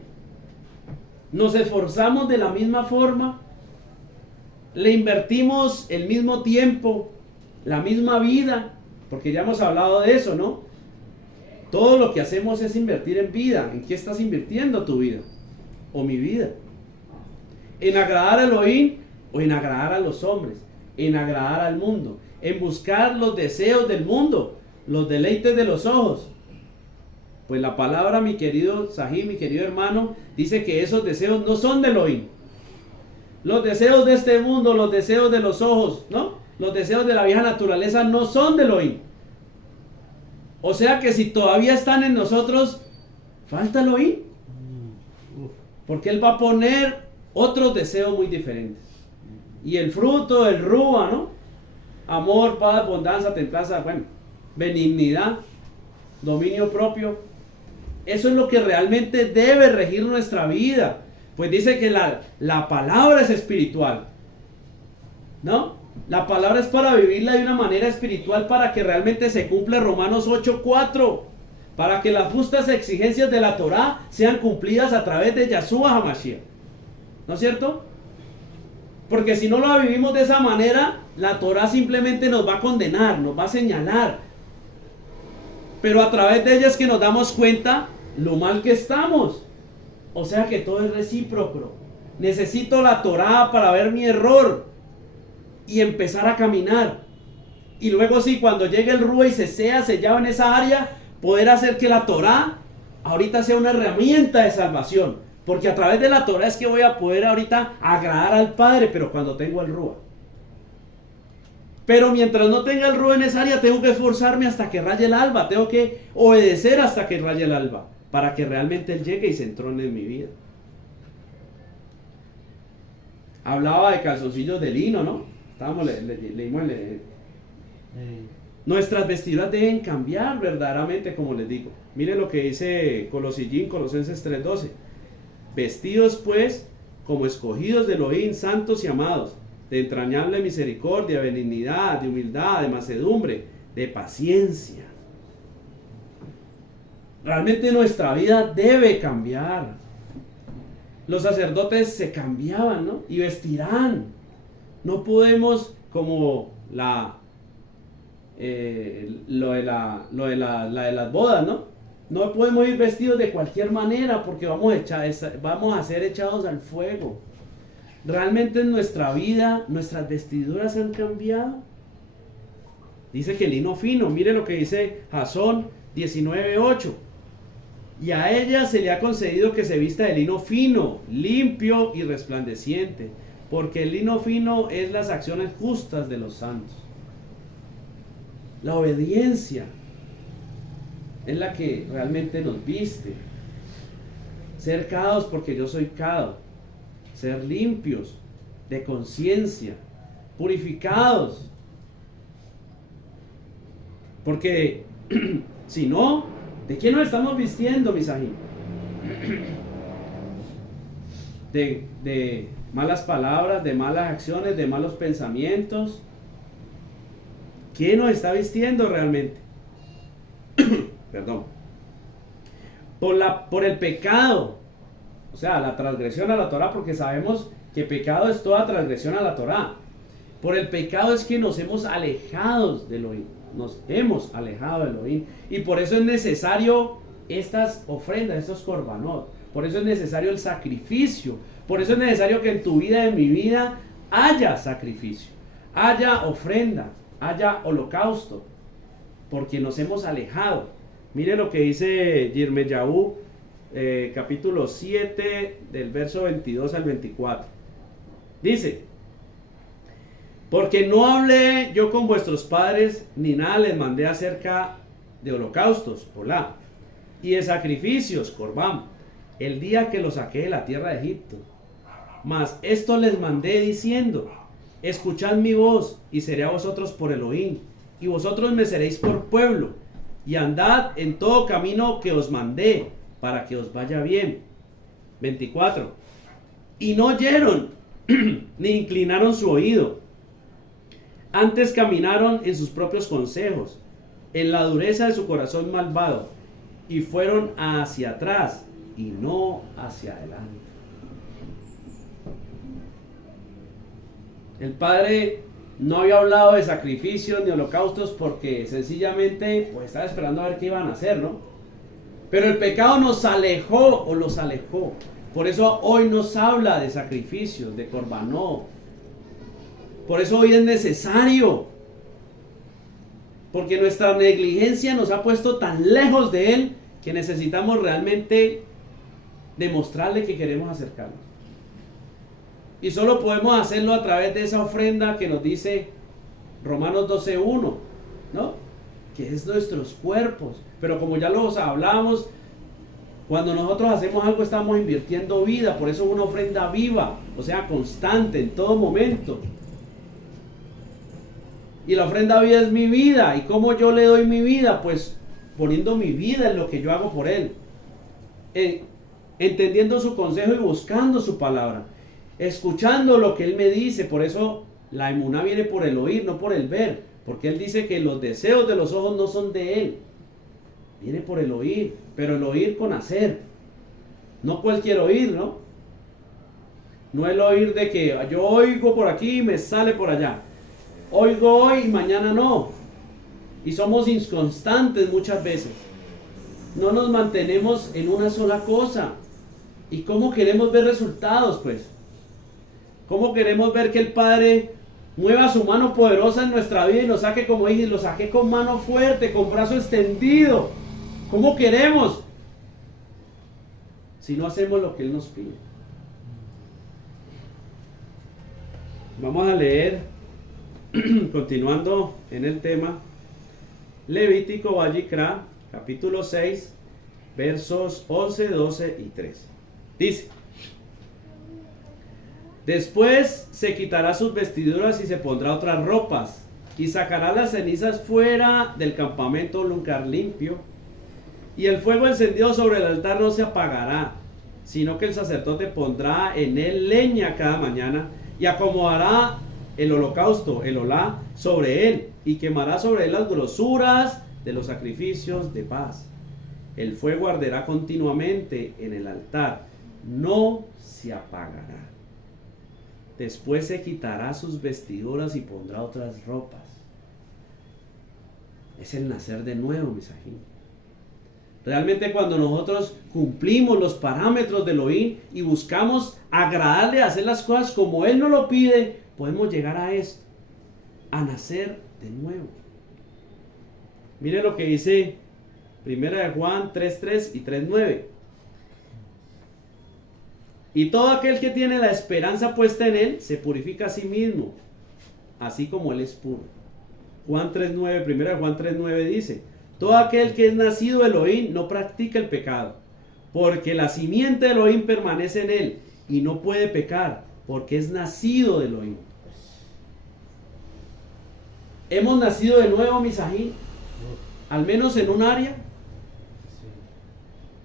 Nos esforzamos de la misma forma, le invertimos el mismo tiempo, la misma vida, porque ya hemos hablado de eso, ¿no? Todo lo que hacemos es invertir en vida. ¿En qué estás invirtiendo tu vida? ¿O mi vida? ¿En agradar a Elohim o en agradar a los hombres? ¿En agradar al mundo? ¿En buscar los deseos del mundo? ¿Los deleites de los ojos? Pues la palabra, mi querido Sahí, mi querido hermano, dice que esos deseos no son de Elohim. Los deseos de este mundo, los deseos de los ojos, ¿no? Los deseos de la vieja naturaleza no son de Elohim. O sea que si todavía están en nosotros, falta Elohim. Porque Él va a poner otros deseos muy diferentes. Y el fruto del Rúa, ¿no? Amor, paz, bondad, templanza, bueno, benignidad, dominio propio. Eso es lo que realmente debe regir nuestra vida. Pues dice que la palabra es espiritual, ¿no? La palabra es para vivirla de una manera espiritual, para que realmente se cumpla Romanos 8:4, para que las justas exigencias de la Torá sean cumplidas a través de Yahshua HaMashiach. ¿No es cierto? Porque si no lo vivimos de esa manera, la Torá simplemente nos va a condenar, nos va a señalar. Pero a través de ella es que nos damos cuenta lo mal que estamos. O sea que todo es recíproco. Necesito la Torá para ver mi error y empezar a caminar. Y luego sí, cuando llegue el Rúa y se sea sellado en esa área, poder hacer que la Torá ahorita sea una herramienta de salvación. Porque a través de la Torá es que voy a poder ahorita agradar al Padre, pero cuando tengo el Rúa. Pero mientras no tenga el Rúa en esa área, tengo que esforzarme hasta que raye el alba. Tengo que obedecer hasta que raye el alba, para que realmente Él llegue y se entrone en mi vida. Hablaba de calzoncillos de lino, ¿no? Leímos nuestras vestiduras deben cambiar verdaderamente, como les digo. Miren lo que dice Colosenses 3:12. Vestidos pues como escogidos de Elohim, santos y amados, de entrañable misericordia, benignidad, de humildad, de mansedumbre, de paciencia. Realmente nuestra vida debe cambiar. Los sacerdotes se cambiaban, ¿no? Y vestirán. No podemos, como lo de las bodas, ¿no? No podemos ir vestidos de cualquier manera, porque vamos a ser echados al fuego. Realmente en nuestra vida, nuestras vestiduras han cambiado. Dice que lino fino, mire lo que dice Jasón 19:8. Y a ella se le ha concedido que se vista de lino fino, limpio y resplandeciente, porque el lino fino es las acciones justas de los santos. La obediencia. es la que realmente nos viste. Ser cados porque yo soy cado. Ser limpios de conciencia, purificados. Porque si no, ¿de quién nos estamos vistiendo, Misajín? De malas palabras, de malas acciones, de malos pensamientos. ¿Quién nos está vistiendo realmente? Perdón. Por el pecado, o sea, la transgresión a la Torá, porque sabemos que pecado es toda transgresión a la Torá. Por el pecado es que nos hemos alejado de Elohim, nos hemos alejado de Elohim, y por eso es necesario estas ofrendas, estos korbanot, por eso es necesario el sacrificio, por eso es necesario que en tu vida y en mi vida haya sacrificio, haya ofrenda, haya holocausto, porque nos hemos alejado. Mire lo que dice Yirmeyahu, capítulo 7, del verso 22 al 24. Dice: porque no hablé yo con vuestros padres, ni nada les mandé acerca de holocaustos, olá, y de sacrificios, corbán, el día que los saqué de la tierra de Egipto. Mas esto les mandé diciendo: escuchad mi voz, y seré a vosotros por Elohim, y vosotros me seréis por pueblo, y andad en todo camino que os mandé, para que os vaya bien. 24. Y no oyeron, ni inclinaron su oído, antes caminaron en sus propios consejos, en la dureza de su corazón malvado, y fueron hacia atrás, y no hacia adelante. El Padre no había hablado de sacrificios ni holocaustos porque sencillamente pues estaba esperando a ver qué iban a hacer, ¿no? Pero el pecado nos alejó o los alejó. Por eso hoy nos habla de sacrificios, de korbanot. Por eso hoy es necesario. Porque nuestra negligencia nos ha puesto tan lejos de Él que necesitamos realmente demostrarle que queremos acercarnos. Y solo podemos hacerlo a través de esa ofrenda que nos dice Romanos 12:1, ¿no? Que es nuestros cuerpos. Pero como ya los hablamos, cuando nosotros hacemos algo estamos invirtiendo vida. Por eso es una ofrenda viva, o sea, constante, en todo momento. Y la ofrenda viva es mi vida. ¿Y cómo yo le doy mi vida? Pues poniendo mi vida en lo que yo hago por Él. Entendiendo su consejo y buscando su palabra. Escuchando lo que Él me dice. Por eso la emuná viene por el oír, no por el ver. Porque Él dice que los deseos de los ojos no son de Él. Viene por el oír. Pero el oír con hacer. No cualquier oír, ¿no? No el oír de que yo oigo por aquí y me sale por allá. Oigo hoy y mañana no. Y somos inconstantes muchas veces. No nos mantenemos en una sola cosa. ¿Y cómo queremos ver resultados, pues? ¿Cómo queremos ver que el Padre mueva su mano poderosa en nuestra vida y nos saque, como dije, lo saque con mano fuerte, con brazo extendido? ¿Cómo queremos? Si no hacemos lo que Él nos pide. Vamos a leer, continuando en el tema, Levítico Vayikra, capítulo 6, versos 11, 12 y 13. Dice: después se quitará sus vestiduras y se pondrá otras ropas, y sacará las cenizas fuera del campamento en un lugar limpio, y el fuego encendido sobre el altar no se apagará, sino que el sacerdote pondrá en él leña cada mañana, y acomodará el holocausto, el olá, sobre él, y quemará sobre él las grosuras de los sacrificios de paz. El fuego arderá continuamente en el altar, no se apagará. Después se quitará sus vestiduras y pondrá otras ropas. Es el nacer de nuevo, Misajín. Realmente cuando nosotros cumplimos los parámetros de Elohim y buscamos agradarle, hacer las cosas como Él nos lo pide, podemos llegar a esto, a nacer de nuevo. Mire lo que dice 1 Juan 3:3 y 3:9. Y todo aquel que tiene la esperanza puesta en Él se purifica a sí mismo, así como Él es puro. Juan 3:9, 1 Juan 3:9 dice: Todo aquel que es nacido de Elohim no practica el pecado, porque la simiente de Elohim permanece en él y no puede pecar, porque es nacido de Elohim. Hemos nacido de nuevo, Misajín, al menos en un área.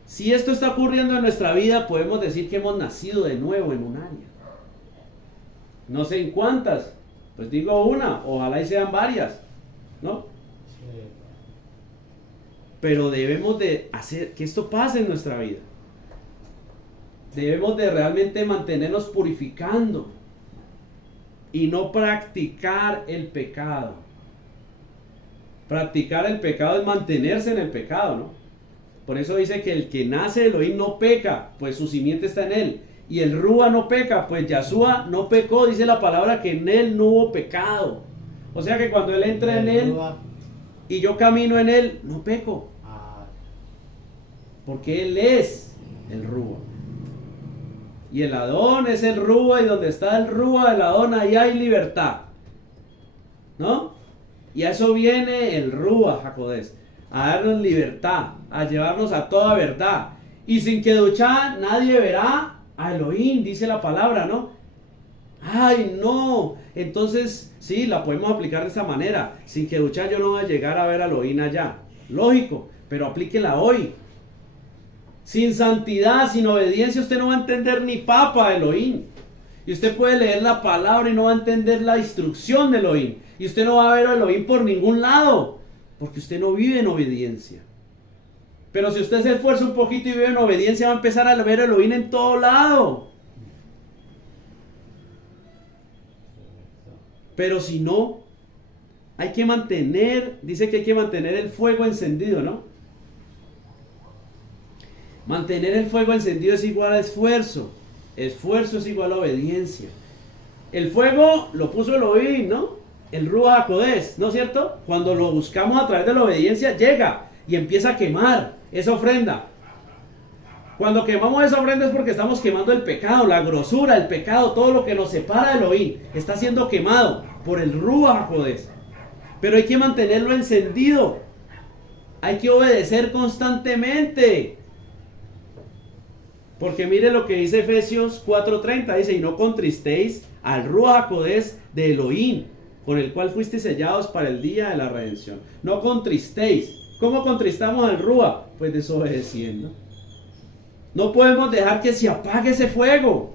Si esto está ocurriendo en nuestra vida, podemos decir que hemos nacido de nuevo en un área. No sé en cuántas, pues digo una, ojalá y sean varias, ¿no? Pero debemos de hacer que esto pase en nuestra vida. Debemos de realmente mantenernos purificando y no practicar el pecado. Practicar el pecado es mantenerse en el pecado, ¿no? Por eso dice que el que nace de Elohim no peca, pues su simiente está en él. Y el Rúa no peca, pues Yahshua no pecó. Dice la palabra que en él no hubo pecado. O sea que cuando él entra en él y yo camino en él, no peco. Porque él es el Rúa. Y el Adón es el Rúa, y donde está el Rúa, el Adón, ahí hay libertad. ¿No? Y a eso viene el Rúa, Jacodés. A darnos libertad, a llevarnos a toda verdad. Y sin que duchar nadie verá a Elohim, dice la palabra, ¿no? Ay, no. Entonces, sí, la podemos aplicar de esta manera. Sin que duchar yo no voy a llegar a ver a Elohim allá. Lógico, pero aplíquela hoy. Sin santidad, sin obediencia, usted no va a entender ni papa de Elohim. Y usted puede leer la palabra y no va a entender la instrucción de Elohim. Y usted no va a ver a Elohim por ningún lado, porque usted no vive en obediencia. Pero si usted se esfuerza un poquito y vive en obediencia, va a empezar a ver a Elohim en todo lado. Pero si no, hay que mantener, dice que hay que mantener el fuego encendido, ¿no? Mantener el fuego encendido es igual a esfuerzo. Esfuerzo es igual a obediencia. El fuego lo puso Elohim, ¿no? El Ruach HaKodesh, ¿no es cierto? Cuando lo buscamos a través de la obediencia, llega y empieza a quemar esa ofrenda. Cuando quemamos esa ofrenda es porque estamos quemando el pecado, la grosura, el pecado, todo lo que nos separa de Elohim. Está siendo quemado por el Ruach HaKodesh. Pero hay que mantenerlo encendido. Hay que obedecer constantemente. Porque mire lo que dice Efesios 4:30, dice, y no contristéis al Ruach HaKodesh de Elohim, con el cual fuisteis sellados para el día de la redención. No contristéis. ¿Cómo contristamos al Ruach? Pues desobedeciendo. No podemos dejar que se apague ese fuego.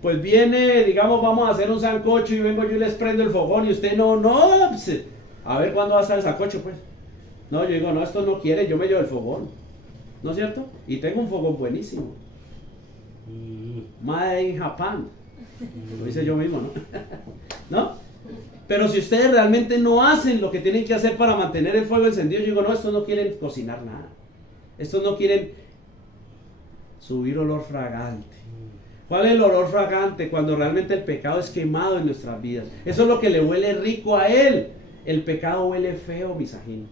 Pues viene, digamos, vamos a hacer un sancocho y vengo yo y les prendo el fogón y usted no, pues, a ver cuándo va a estar el sancocho, pues. No, yo digo, no, esto no quiere, yo me llevo el fogón. ¿No es cierto? Y tengo un fogón buenísimo. Made in Japan. Lo hice yo mismo, ¿no? ¿No? Pero si ustedes realmente no hacen lo que tienen que hacer para mantener el fuego encendido, yo digo, no, estos no quieren cocinar nada. Estos no quieren subir olor fragante. ¿Cuál es el olor fragante? Cuando realmente el pecado es quemado en nuestras vidas. Eso es lo que le huele rico a él. El pecado huele feo, Misajín.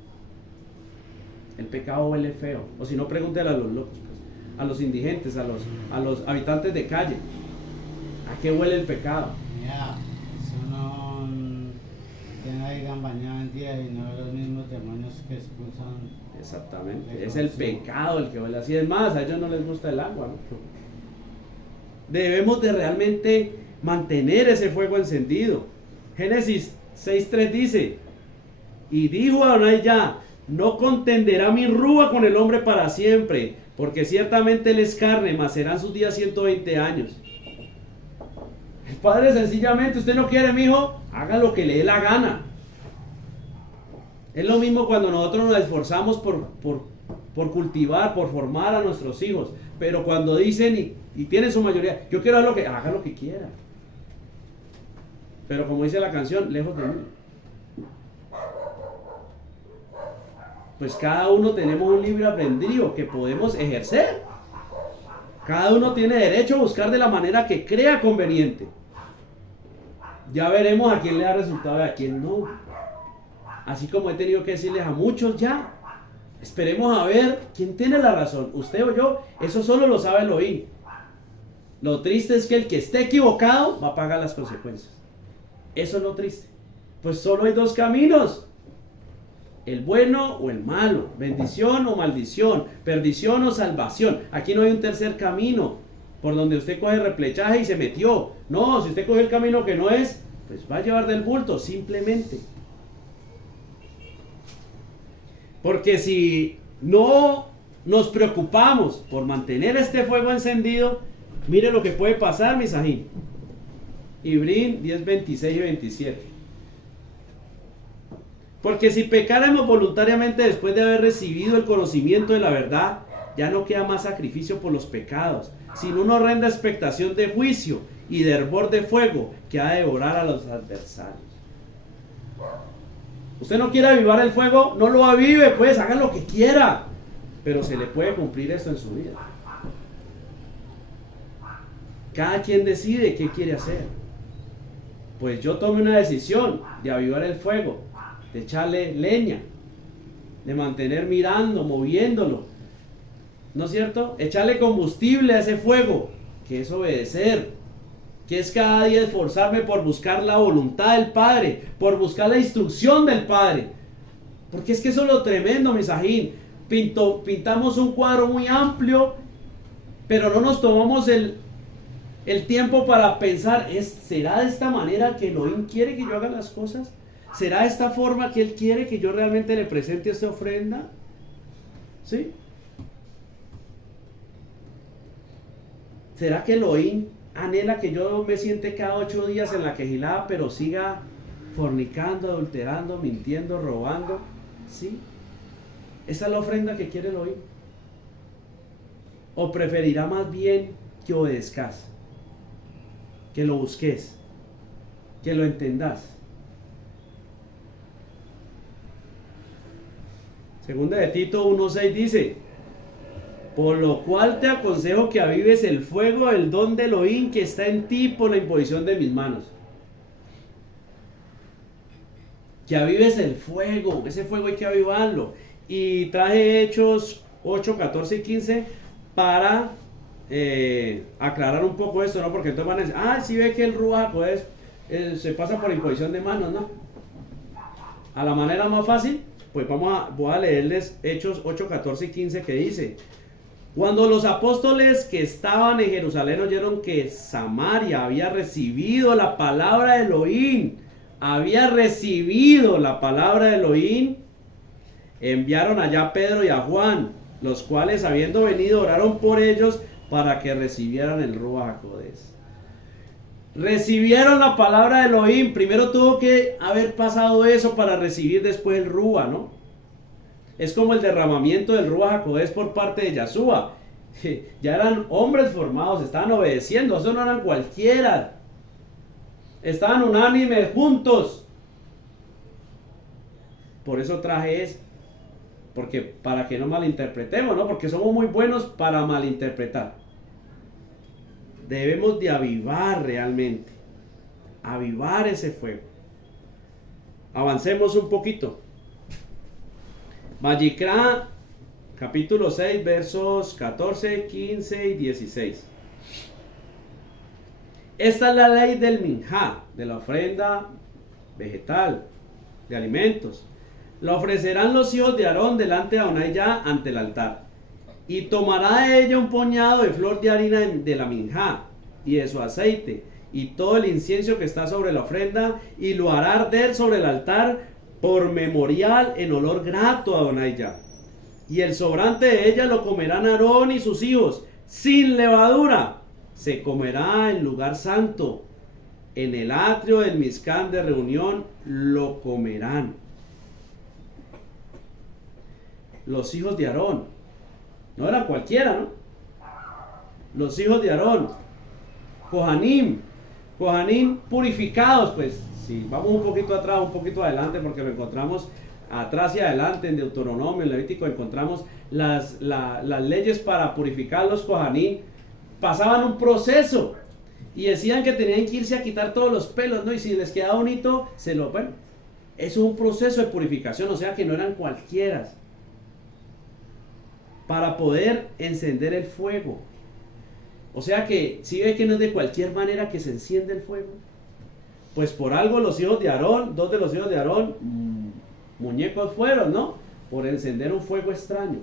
El pecado huele feo. O si no, pregúntele a los locos, pues, a los indigentes, a los habitantes de calle. ¿A qué huele el pecado? Mira, eso no que no hayan bañado en día y no los mismos demonios que expulsan. Exactamente, es el pecado el que huele así. Es más, a ellos no les gusta el agua, ¿no? Debemos de realmente mantener ese fuego encendido. Génesis 6:3 dice, y dijo Adonai ya, no contenderá mi Rúa con el hombre para siempre, porque ciertamente él es carne, mas serán sus días 120 años. El Padre sencillamente, usted no quiere, mijo, haga lo que le dé la gana. Es lo mismo cuando nosotros nos esforzamos por cultivar, por formar a nuestros hijos, pero cuando dicen y tienen su mayoría, yo quiero haga lo que quiera. Pero como dice la canción, lejos de mí. Pues cada uno tenemos un libre albedrío que podemos ejercer. Cada uno tiene derecho a buscar de la manera que crea conveniente. Ya veremos a quién le da resultado y a quién no. Así como he tenido que decirles a muchos ya. Esperemos a ver quién tiene la razón, usted o yo. Eso solo lo sabe Elohim. Lo triste es que el que esté equivocado va a pagar las consecuencias. Eso es lo triste. Pues solo hay dos caminos. el bueno o el malo, bendición o maldición, perdición o salvación. Aquí no hay un tercer camino por donde usted coge replechaje y se metió. No, si usted coge el camino que no es, pues va a llevar del bulto, simplemente. Porque si no nos preocupamos por mantener este fuego encendido, mire lo que puede pasar, mis ajín. Ibrín 10, 26 y 27. Porque si pecáramos voluntariamente después de haber recibido el conocimiento de la verdad, ya no queda más sacrificio por los pecados, sino una horrenda expectación de juicio y de hervor de fuego que ha de devorar a los adversarios. Usted no quiere avivar el fuego, no lo avive, pues haga lo que quiera, pero se le puede cumplir esto en su vida. Cada quien decide qué quiere hacer. Pues yo tomé una decisión de avivar el fuego, de echarle leña, de mantener mirando, moviéndolo, ¿no es cierto? Echarle combustible a ese fuego, que es obedecer, que es cada día esforzarme por buscar la voluntad del Padre, por buscar la instrucción del Padre. Porque es que eso es lo tremendo, mis ajín. Pintamos un cuadro muy amplio, pero no nos tomamos el tiempo para pensar, ¿será de esta manera que Elohim quiere que yo haga las cosas? ¿Será de esta forma que Él quiere que yo realmente le presente esta ofrenda? ¿Sí? ¿Será que Elohim anhela que yo me siente cada 8 días en la quejilada, pero siga fornicando, adulterando, mintiendo, robando? ¿Sí? ¿Esa es la ofrenda que quiere Elohim? ¿O preferirá más bien que obedezcas, que lo busques, que lo entendas? Segunda de Tito 1:6 dice: por lo cual te aconsejo que avives el fuego del don de Elohim que está en ti por la imposición de mis manos. Que avives el fuego, ese fuego hay que avivarlo. Y traje Hechos 8, 14 y 15 para aclarar un poco esto, ¿no? Porque entonces van a decir, si ve que el Ruach pues se pasa por imposición de manos, ¿no? A la manera más fácil, pues voy a leerles Hechos 8, 14 y 15 que dice: cuando los apóstoles que estaban en Jerusalén oyeron que Samaria había recibido la palabra de Elohim, enviaron allá a Pedro y a Juan, los cuales habiendo venido oraron por ellos para que recibieran el Ruach HaKodesh. Recibieron la palabra de Elohim. Primero tuvo que haber pasado eso para recibir después el Ruach, ¿no? Es como el derramamiento del Ruach HaKodesh por parte de Yahshua. Ya eran hombres formados, estaban obedeciendo, eso no eran cualquiera. Estaban unánimes, juntos. Por eso traje eso. Porque para que no malinterpretemos, ¿no? Porque somos muy buenos para malinterpretar. Debemos de avivar realmente. Avivar ese fuego. Avancemos un poquito. Vayikra, capítulo 6, versos 14, 15 y 16. Esta es la ley del minjá, de la ofrenda vegetal, de alimentos. La ofrecerán los hijos de Aarón delante de Adonai Yah ante el altar. Y tomará de ella un puñado de flor de harina de la minjá y de su aceite y todo el incienso que está sobre la ofrenda, y lo hará arder sobre el altar por memorial en olor grato a Adonai Yah. Y el sobrante de ella lo comerán Aarón y sus hijos sin levadura. Se comerá en lugar santo, en el atrio del Mizcán de reunión lo comerán. Los hijos de Aarón, no eran cualquiera, ¿no? Los hijos de Aarón, Kohanim purificados, pues. Si vamos un poquito atrás, un poquito adelante, porque lo encontramos atrás y adelante en Deuteronomio, en Levítico, encontramos las leyes para purificar los Kohanim. Pasaban un proceso y decían que tenían que irse a quitar todos los pelos, ¿no? Y si les quedaba bonito, bueno, eso es un proceso de purificación, o sea que no eran cualquiera. Para poder encender el fuego. O sea que, si ve que no es de cualquier manera que se enciende el fuego, pues por algo los hijos de Aarón, dos de los hijos de Aarón, muñecos fueron, ¿no? Por encender un fuego extraño.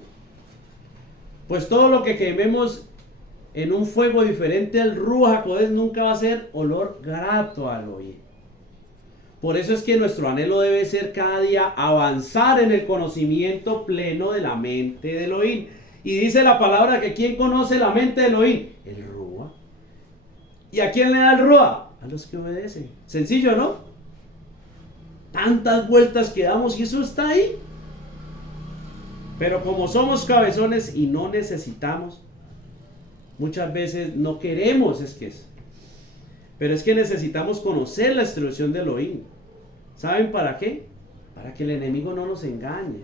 Pues todo lo que quememos en un fuego diferente al Ruach HaKodesh nunca va a ser olor grato al oír. Por eso es que nuestro anhelo debe ser cada día avanzar en el conocimiento pleno de la mente de Elohim. Y dice la palabra que ¿quién conoce la mente de Elohim? El Ruach. ¿Y a quién le da el Ruach? A los que obedecen. Sencillo, ¿no? Tantas vueltas que damos y eso está ahí. Pero como somos cabezones y no necesitamos, muchas veces no queremos, pero es que necesitamos conocer la instrucción de Elohim. ¿Saben para qué? Para que el enemigo no nos engañe.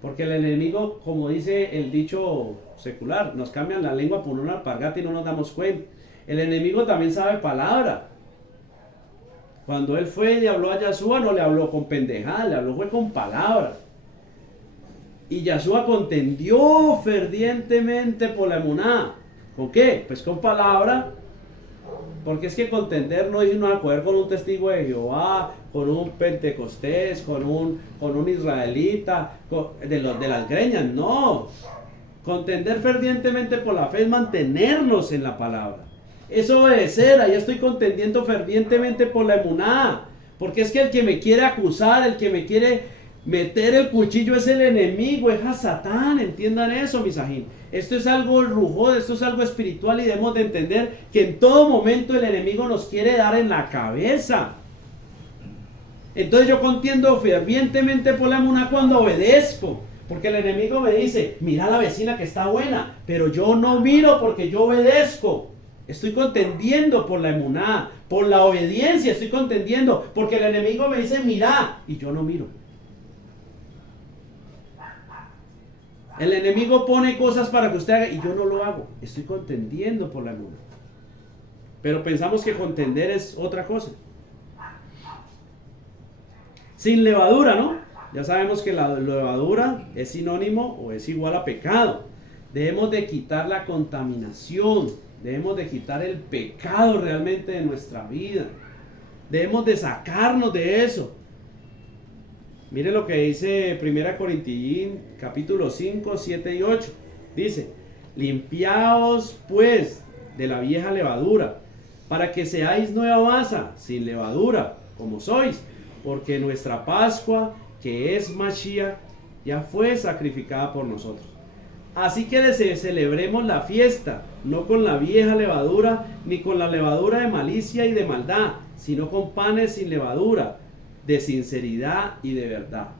Porque el enemigo, como dice el dicho secular, nos cambian la lengua por una alpargata y no nos damos cuenta. El enemigo también sabe palabra. Cuando él fue y le habló a Yahshua, no le habló con pendejada, le habló fue con palabra. Y Yahshua contendió fervientemente por la emuná. ¿Con qué? Pues con palabra. Porque es que contender no es uno a coger con un testigo de Jehová, con un pentecostés, con un israelita, de las greñas, no. Contender fervientemente por la fe es mantenernos en la palabra. Es obedecer, ahí estoy contendiendo fervientemente por la emuná. Porque es que el que me quiere acusar, el que me quiere meter el cuchillo es el enemigo, es a Satán, entiendan eso, mis ajín. Esto es algo rujón, esto es algo espiritual y debemos de entender que en todo momento el enemigo nos quiere dar en la cabeza. Entonces yo contiendo fervientemente por la emuná cuando obedezco, porque el enemigo me dice, mira a la vecina que está buena, pero yo no miro porque yo obedezco. Estoy contendiendo por la emuná, por la obediencia estoy contendiendo, porque el enemigo me dice, mira, y yo no miro. El enemigo pone cosas para que usted haga y yo no lo hago. Estoy contendiendo por la emuná. Pero pensamos que contender es otra cosa. Sin levadura, ¿no? Ya sabemos que la levadura es sinónimo o es igual a pecado. Debemos de quitar la contaminación. Debemos de quitar el pecado realmente de nuestra vida. Debemos de sacarnos de eso. Mire lo que dice 1 Corintios capítulo 5, 7 y 8. Dice, limpiaos pues de la vieja levadura, para que seáis nueva masa, sin levadura, como sois, porque nuestra Pascua, que es Mashiach, ya fue sacrificada por nosotros. Así que celebremos la fiesta, no con la vieja levadura, ni con la levadura de malicia y de maldad, sino con panes sin levadura, de sinceridad y de verdad.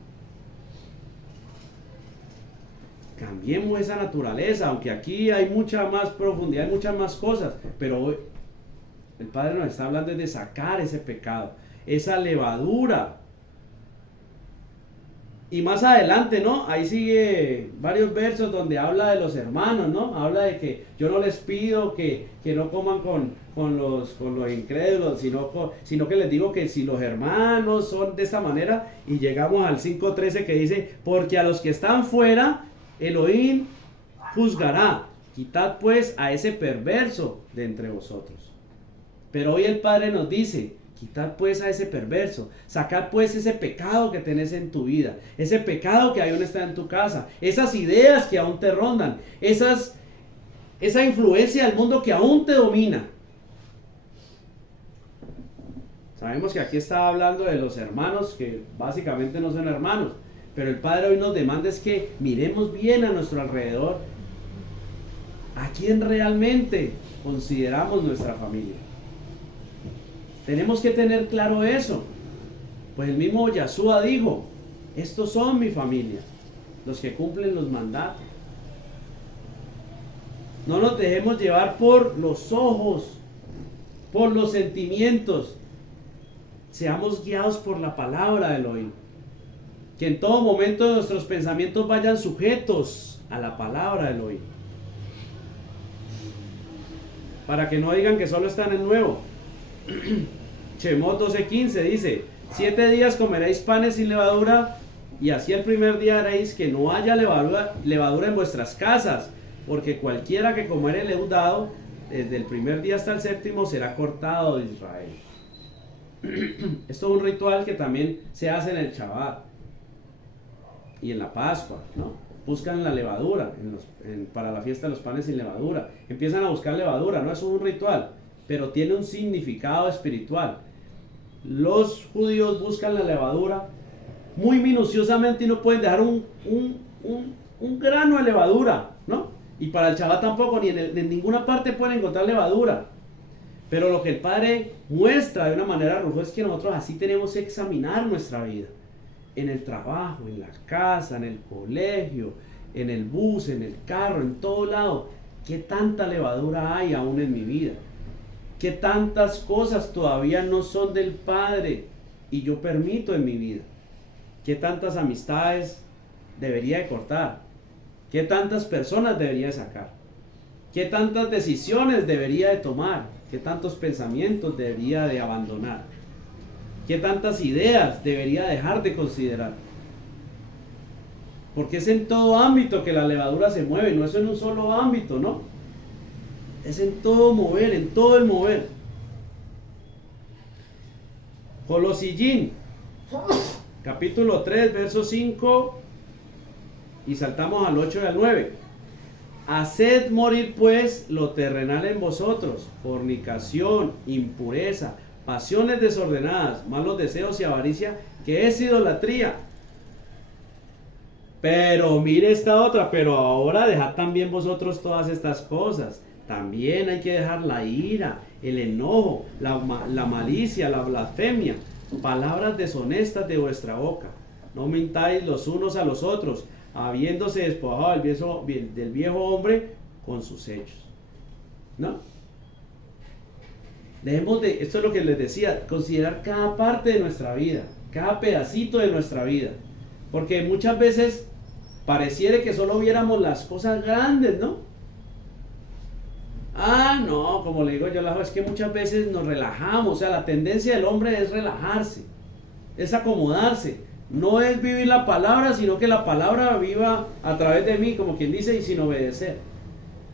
Cambiemos esa naturaleza, aunque aquí hay mucha más profundidad, hay muchas más cosas, pero el Padre nos está hablando de sacar ese pecado, esa levadura. Y más adelante, ¿no? Ahí sigue varios versos donde habla de los hermanos, ¿no? Habla de que yo no les pido que no coman con los incrédulos, sino que les digo que si los hermanos son de esta manera, y llegamos al 5:13 que dice, porque a los que están fuera, Elohim juzgará. Quitad pues a ese perverso de entre vosotros. Pero hoy el Padre nos dice, quitad pues a ese perverso, sacad pues ese pecado que tenés en tu vida, ese pecado que aún está en tu casa, esas ideas que aún te rondan, esa influencia del mundo que aún te domina. Sabemos que aquí está hablando de los hermanos que básicamente no son hermanos, pero el Padre hoy nos demanda es que miremos bien a nuestro alrededor, a quién realmente consideramos nuestra familia. Tenemos que tener claro eso. Pues el mismo Yahshua dijo, estos son mi familia, los que cumplen los mandatos. No nos dejemos llevar por los ojos, por los sentimientos. Seamos guiados por la palabra de Elohim. Que en todo momento nuestros pensamientos vayan sujetos a la palabra de Elohim. Para que no digan que solo están en nuevo. Shemot 12:15 dice, 7 días comeréis panes sin levadura, y así el primer día haréis que no haya levadura en vuestras casas, porque cualquiera que comiere leudado, desde el primer día hasta el séptimo, será cortado de Israel. Esto es un ritual que también se hace en el Shabbat. y en la Pascua, ¿no? Buscan la levadura para la fiesta de los panes sin levadura. Empiezan a buscar levadura, no es un ritual, pero tiene un significado espiritual. Los judíos buscan la levadura muy minuciosamente y no pueden dejar un grano de levadura, ¿no? Y para el Shabbat tampoco, ni en ninguna parte pueden encontrar levadura. Pero lo que el Padre muestra de una manera rujosa es que nosotros así tenemos que examinar nuestra vida. En el trabajo, en la casa, en el colegio, en el bus, en el carro, en todo lado. ¿Qué tanta levadura hay aún en mi vida? ¿Qué tantas cosas todavía no son del Padre y yo permito en mi vida? ¿Qué tantas amistades debería de cortar? ¿Qué tantas personas debería de sacar? ¿Qué tantas decisiones debería de tomar? ¿Qué tantos pensamientos debería de abandonar? ¿Qué tantas ideas debería dejar de considerar? Porque es en todo ámbito que la levadura se mueve, no es en un solo ámbito, ¿no? Es en todo mover, en todo el mover. Colosillín, capítulo 3, verso 5, y saltamos al 8 y al 9. Haced morir pues lo terrenal en vosotros, fornicación, impureza, pasiones desordenadas, malos deseos y avaricia, que es idolatría. Pero mire esta otra, pero ahora dejad también vosotros todas estas cosas. También hay que dejar la ira, el enojo, la malicia, la blasfemia, palabras deshonestas de vuestra boca. No mintáis los unos a los otros, habiéndose despojado del viejo hombre con sus hechos. ¿No? Esto es lo que les decía, considerar cada parte de nuestra vida, cada pedacito de nuestra vida. Porque muchas veces pareciera que solo viéramos las cosas grandes, ¿no? Ah, no, como le digo yo, es que muchas veces nos relajamos. O sea, la tendencia del hombre es relajarse, es acomodarse. No es vivir la palabra, sino que la palabra viva a través de mí, como quien dice, y sin obedecer,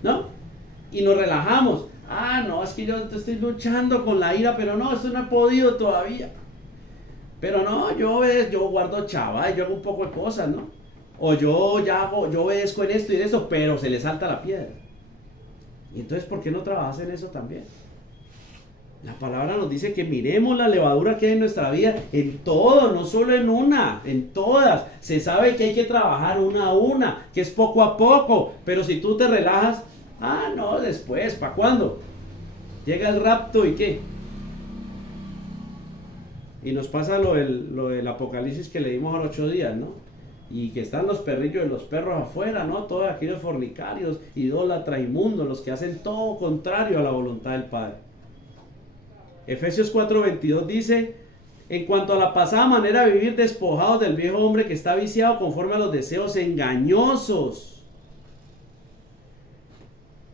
¿no? Y nos relajamos. Ah, no, es que yo estoy luchando con la ira, pero no, esto no he podido todavía. Pero no, yo guardo chava, yo hago un poco de cosas, ¿no? O yo obedezco en esto y en eso, pero se le salta la piedra. Y entonces, ¿por qué no trabajas en eso también? La palabra nos dice que miremos la levadura que hay en nuestra vida, en todo, no solo en una, en todas. Se sabe que hay que trabajar una a una, que es poco a poco, pero si tú te relajas, ah, no, después, ¿para cuándo? Llega el rapto y ¿qué? Y nos pasa lo del Apocalipsis que leímos a los 8 días, ¿no? Y que están los perrillos de los perros afuera, ¿no? Todos aquellos fornicarios, idólatras, inmundos, los que hacen todo contrario a la voluntad del Padre. Efesios 4:22 dice: en cuanto a la pasada manera de vivir, despojados del viejo hombre que está viciado conforme a los deseos engañosos.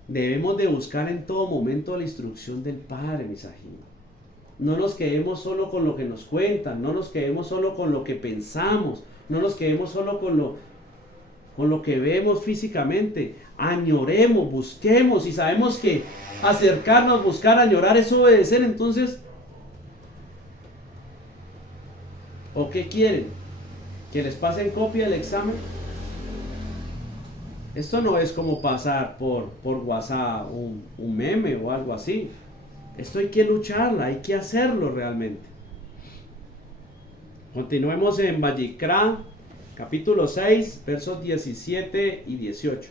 Debemos de buscar en todo momento la instrucción del Padre, mis ajín. No nos quedemos solo con lo que nos cuentan, no nos quedemos solo con lo que pensamos, no nos quedemos solo con lo que vemos físicamente. Añoremos, busquemos, y sabemos que acercarnos, buscar, añorar es obedecer. Entonces, ¿o qué quieren? ¿Que les pasen copia del examen? Esto no es como pasar por WhatsApp un meme o algo así. Esto hay que lucharla, hay que hacerlo realmente. Continuemos en Vallicrá, capítulo 6, versos 17 y 18.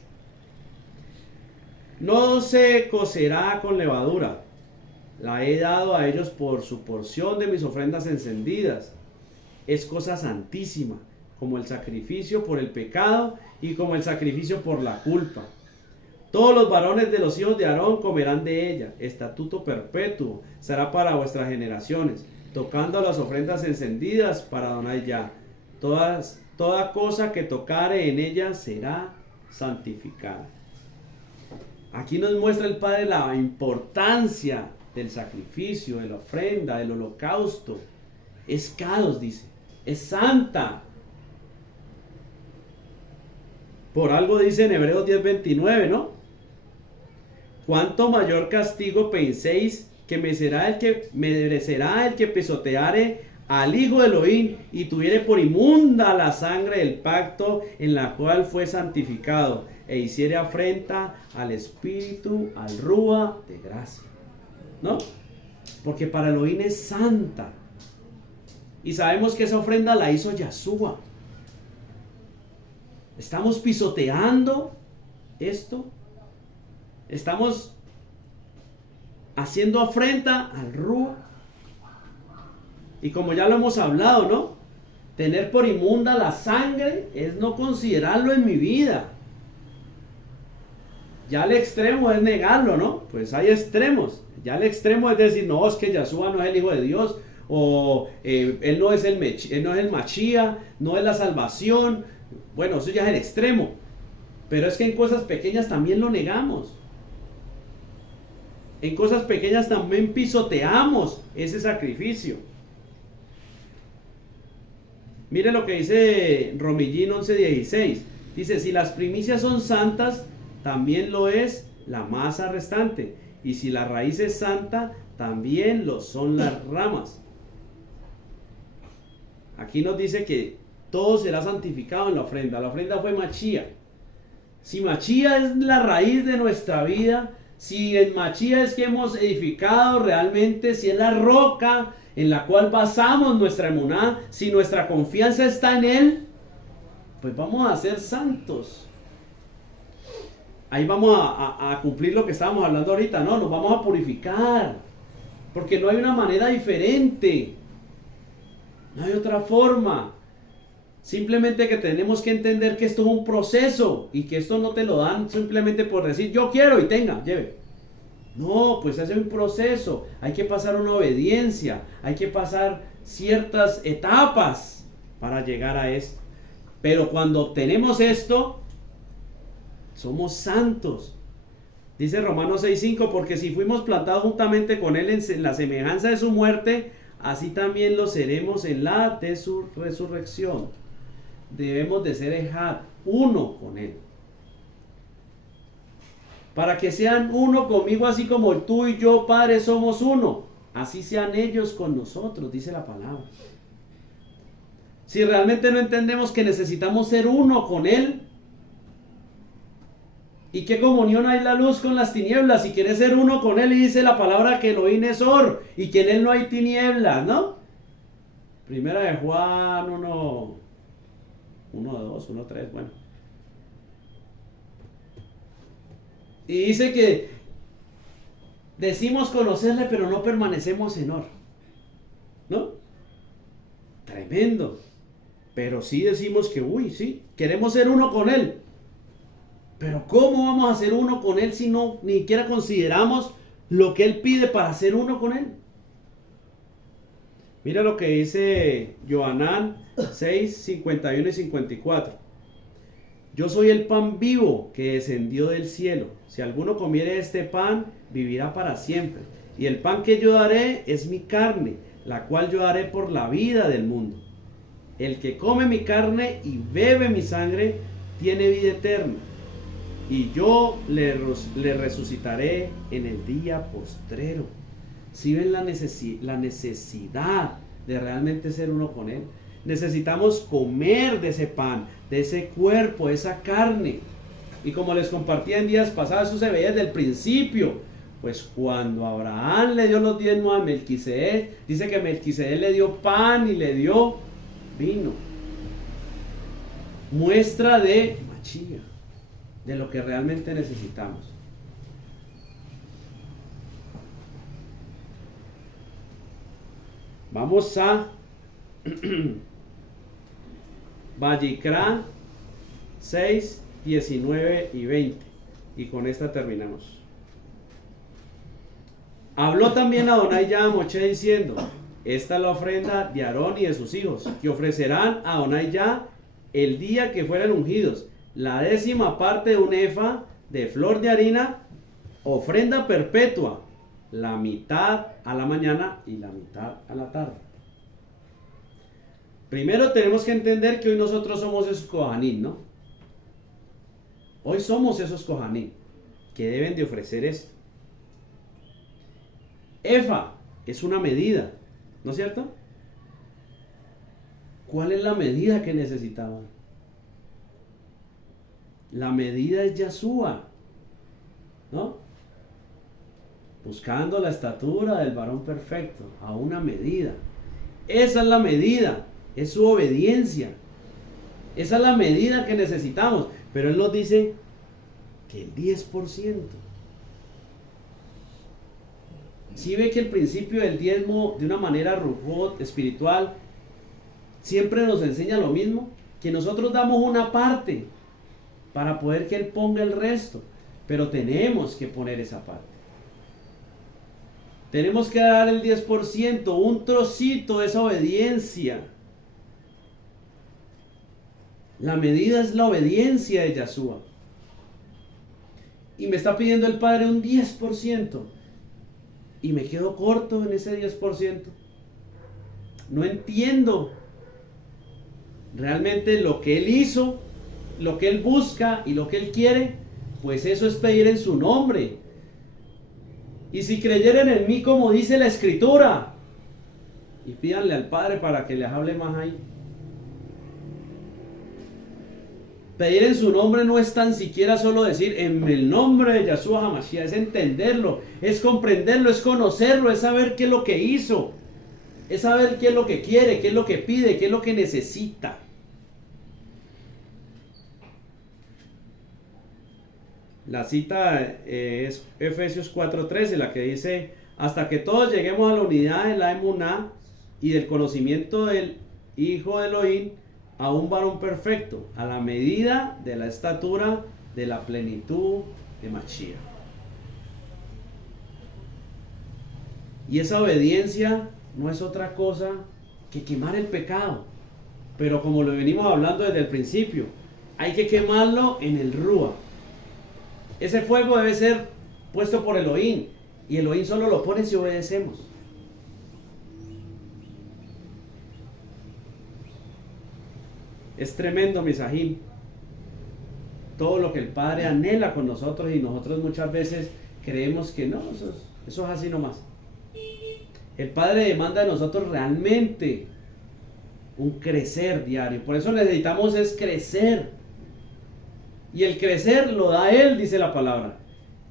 No se cocerá con levadura, la he dado a ellos por su porción de mis ofrendas encendidas. Es cosa santísima, como el sacrificio por el pecado y como el sacrificio por la culpa. Todos los varones de los hijos de Aarón comerán de ella. Estatuto perpetuo será para vuestras generaciones, tocando las ofrendas encendidas para Adonai-Yah. Toda cosa que tocare en ella será santificada. Aquí nos muestra el Padre la importancia del sacrificio, de la ofrenda, del holocausto. Es kados, dice, es santa. Por algo dice en Hebreos 10:29, ¿no? ¿Cuánto mayor castigo penséis que me merecerá el que pisoteare al hijo de Elohim y tuviere por inmunda la sangre del pacto en la cual fue santificado e hiciere afrenta al Espíritu, al Rúa de gracia. ¿No? Porque para Elohim es santa. Y sabemos que esa ofrenda la hizo Yahshua. Estamos pisoteando esto. Estamos haciendo afrenta al Rúa. Y como ya lo hemos hablado, ¿no? Tener por inmunda la sangre es no considerarlo en mi vida. Ya el extremo es negarlo, ¿no? Pues hay extremos. Ya el extremo es decir, no, es que Yahshua no es el Hijo de Dios. O él no es el Machía, no es la salvación. Bueno, eso ya es el extremo. Pero es que en cosas pequeñas también lo negamos. En cosas pequeñas también pisoteamos ese sacrificio. Mire lo que dice Romillín 11:16. Dice, si las primicias son santas, también lo es la masa restante. Y si la raíz es santa, también lo son las ramas. Aquí nos dice que todo será santificado en la ofrenda. La ofrenda fue Machía. Si Machía es la raíz de nuestra vida, si en Machía es que hemos edificado realmente, si es la roca en la cual basamos nuestra emuná, si nuestra confianza está en Él, pues vamos a ser santos. Ahí vamos a cumplir lo que estábamos hablando ahorita, ¿no? Nos vamos a purificar, porque no hay una manera diferente, no hay otra forma. Simplemente que tenemos que entender que esto es un proceso y que esto no te lo dan simplemente por decir yo quiero y tenga, lleve. No, pues es un proceso, hay que pasar una obediencia, hay que pasar ciertas etapas para llegar a esto. Pero cuando obtenemos esto, somos santos. Dice Romanos 6:5, porque si fuimos plantados juntamente con Él en la semejanza de su muerte, así también lo seremos en la de su resurrección. Debemos de ser ejad, uno con Él. Para que sean uno conmigo, así como tú y yo, Padre, somos uno. Así sean ellos con nosotros, dice la palabra. Si realmente no entendemos que necesitamos ser uno con Él, ¿y qué comunión hay la luz con las tinieblas? Si quieres ser uno con Él, y dice la palabra que Elohim es Or, y que en Él no hay tinieblas, ¿no? Primera de Juan 1, 2, 1, 3, bueno. Y dice que decimos conocerle, pero no permanecemos en Or, ¿no? Tremendo. Pero sí decimos que, sí, queremos ser uno con Él. Pero ¿cómo vamos a ser uno con Él si no ni siquiera consideramos lo que Él pide para ser uno con Él? Mira lo que dice Johanán 6, 51 y 54. Yo soy el pan vivo que descendió del cielo. Si alguno comiere este pan, vivirá para siempre. Y el pan que yo daré es mi carne, la cual yo daré por la vida del mundo. El que come mi carne y bebe mi sangre, tiene vida eterna. Y yo le resucitaré en el día postrero. Si ven la necesidad de realmente ser uno con Él. Necesitamos comer de ese pan, de ese cuerpo, de esa carne. Y como les compartí en días pasados, eso se veía desde el principio. Pues cuando Abraham le dio los diezmos a Melquisedec, dice que Melquisedec le dio pan y le dio vino. Muestra de Machía, de lo que realmente necesitamos. Vamos a Vallicrá 6, 19 y 20. Y con esta terminamos. Habló también Adonai ya a Moshe diciendo: esta es la ofrenda de Aarón y de sus hijos, que ofrecerán a Adonai ya el día que fueran ungidos, la 10ª parte de un efa de flor de harina, ofrenda perpetua, la mitad a la mañana y la mitad a la tarde. Primero tenemos que entender que hoy nosotros somos esos Kohanim, ¿no? Hoy somos esos Kohanim que deben de ofrecer esto. Efa es una medida, ¿no es cierto? ¿Cuál es la medida que necesitaban? La medida es Yeshua, ¿no? Buscando la estatura del varón perfecto, a una medida. Esa es la medida, es su obediencia. Esa es la medida que necesitamos. Pero Él nos dice que el 10%. Si ve que el principio del diezmo, de una manera rujot, espiritual, siempre nos enseña lo mismo, que nosotros damos una parte para poder que Él ponga el resto, pero tenemos que poner esa parte. Tenemos que dar el 10%, un trocito de esa obediencia. La medida es la obediencia de Yeshua. Y me está pidiendo el Padre un 10%. Y me quedo corto en ese 10%. No entiendo realmente lo que Él hizo, lo que Él busca y lo que Él quiere. Pues eso es pedir en su nombre. Y si creyeren en mí como dice la Escritura. Y pídanle al Padre para que les hable más ahí. Pedir en su nombre no es tan siquiera solo decir en el nombre de Yeshua HaMashiach, es entenderlo, es comprenderlo, es conocerlo, es saber qué es lo que hizo, es saber qué es lo que quiere, qué es lo que pide, qué es lo que necesita. La cita es Efesios 4:13, la que dice: hasta que todos lleguemos a la unidad en la emuná y del conocimiento del Hijo de Elohim, a un varón perfecto, a la medida de la estatura de la plenitud de Mashiach. Y esa obediencia no es otra cosa que quemar el pecado. Pero como lo venimos hablando desde el principio, hay que quemarlo en el Rúa. Ese fuego debe ser puesto por Elohim, y Elohim solo lo pone si obedecemos. Es tremendo, Misahim, todo lo que el Padre anhela con nosotros, y nosotros muchas veces creemos que no, eso es así nomás. El Padre demanda de nosotros realmente un crecer diario. Por eso necesitamos es crecer. Y el crecer lo da Él, dice la palabra.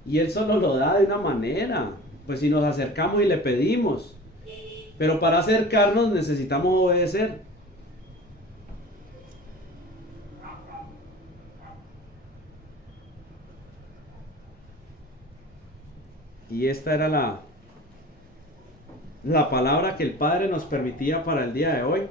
Y Él solo lo da de una manera. Pues si nos acercamos y le pedimos. Pero para acercarnos necesitamos obedecer. Y esta era la palabra que el Padre nos permitía para el día de hoy.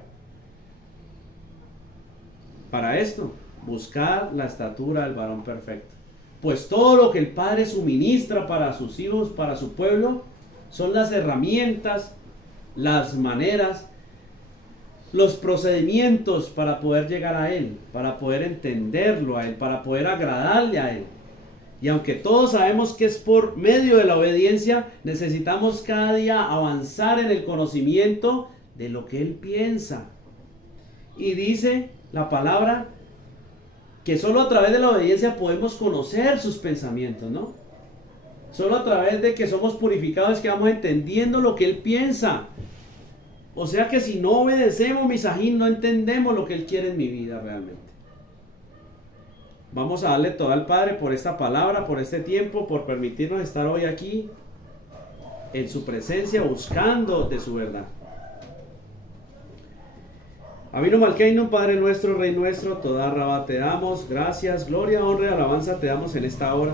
Para esto, buscar la estatura del varón perfecto. Pues todo lo que el Padre suministra para sus hijos, para su pueblo, son las herramientas, las maneras, los procedimientos para poder llegar a Él, para poder entenderlo a Él, para poder agradarle a Él. Y aunque todos sabemos que es por medio de la obediencia, necesitamos cada día avanzar en el conocimiento de lo que Él piensa. Y dice la palabra que solo a través de la obediencia podemos conocer sus pensamientos, ¿no? Solo a través de que somos purificados es que vamos entendiendo lo que Él piensa. O sea que si no obedecemos, Misajín, no entendemos lo que Él quiere en mi vida realmente. Vamos a darle todo al Padre por esta palabra, por este tiempo, por permitirnos estar hoy aquí en su presencia, buscando de su verdad. Avinu Malkeinu, Padre nuestro, Rey nuestro, toda Rabá te damos, gracias, gloria, honra y alabanza te damos en esta hora.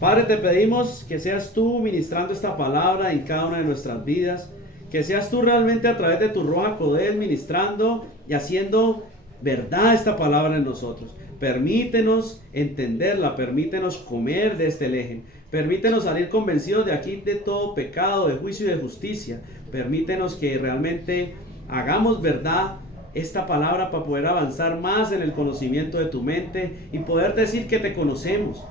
Padre, te pedimos que seas tú ministrando esta palabra en cada una de nuestras vidas, que seas tú realmente a través de tu Ruach HaKodesh ministrando y haciendo verdad esta palabra en nosotros. Permítenos entenderla, permítenos comer de este lejen, permítenos salir convencidos de aquí de todo pecado, de juicio y de justicia. Permítenos que realmente hagamos verdad esta palabra para poder avanzar más en el conocimiento de tu mente y poder decir que te conocemos.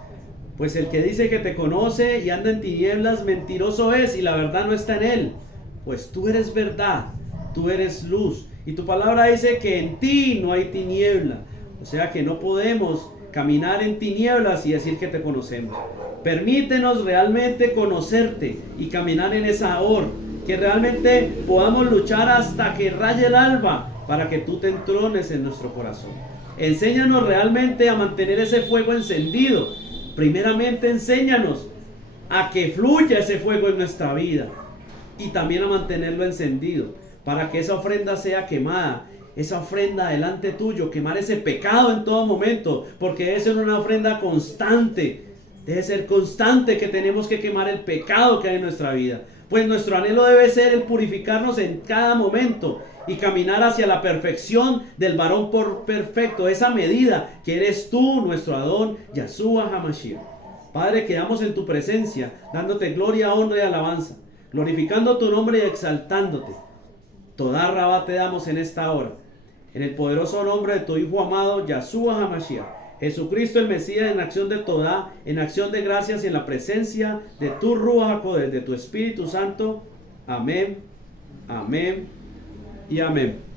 Pues el que dice que te conoce y anda en tinieblas, mentiroso es y la verdad no está en él. Pues tú eres verdad, tú eres luz y tu palabra dice que en ti no hay tiniebla. O sea que no podemos caminar en tinieblas y decir que te conocemos. Permítenos realmente conocerte y caminar en esa hora. Que realmente podamos luchar hasta que raye el alba para que tú te entrones en nuestro corazón. Enséñanos realmente a mantener ese fuego encendido. Primeramente enséñanos a que fluya ese fuego en nuestra vida y también a mantenerlo encendido, para que esa ofrenda sea quemada, esa ofrenda delante tuyo, quemar ese pecado en todo momento, porque debe ser una ofrenda constante, debe ser constante que tenemos que quemar el pecado que hay en nuestra vida, pues nuestro anhelo debe ser el purificarnos en cada momento y caminar hacia la perfección del varón por perfecto, esa medida que eres tú, nuestro Adón, Yahshua HaMashiach. Padre, quedamos en tu presencia, dándote gloria, honra y alabanza, glorificando tu nombre y exaltándote. Toda Rabá te damos en esta hora, en el poderoso nombre de tu Hijo amado, Yahshua HaMashiach, Jesucristo el Mesías, en acción de Todá, en acción de gracias y en la presencia de tu Ruach HaKodesh, de tu Espíritu Santo. Amén, amén y amén.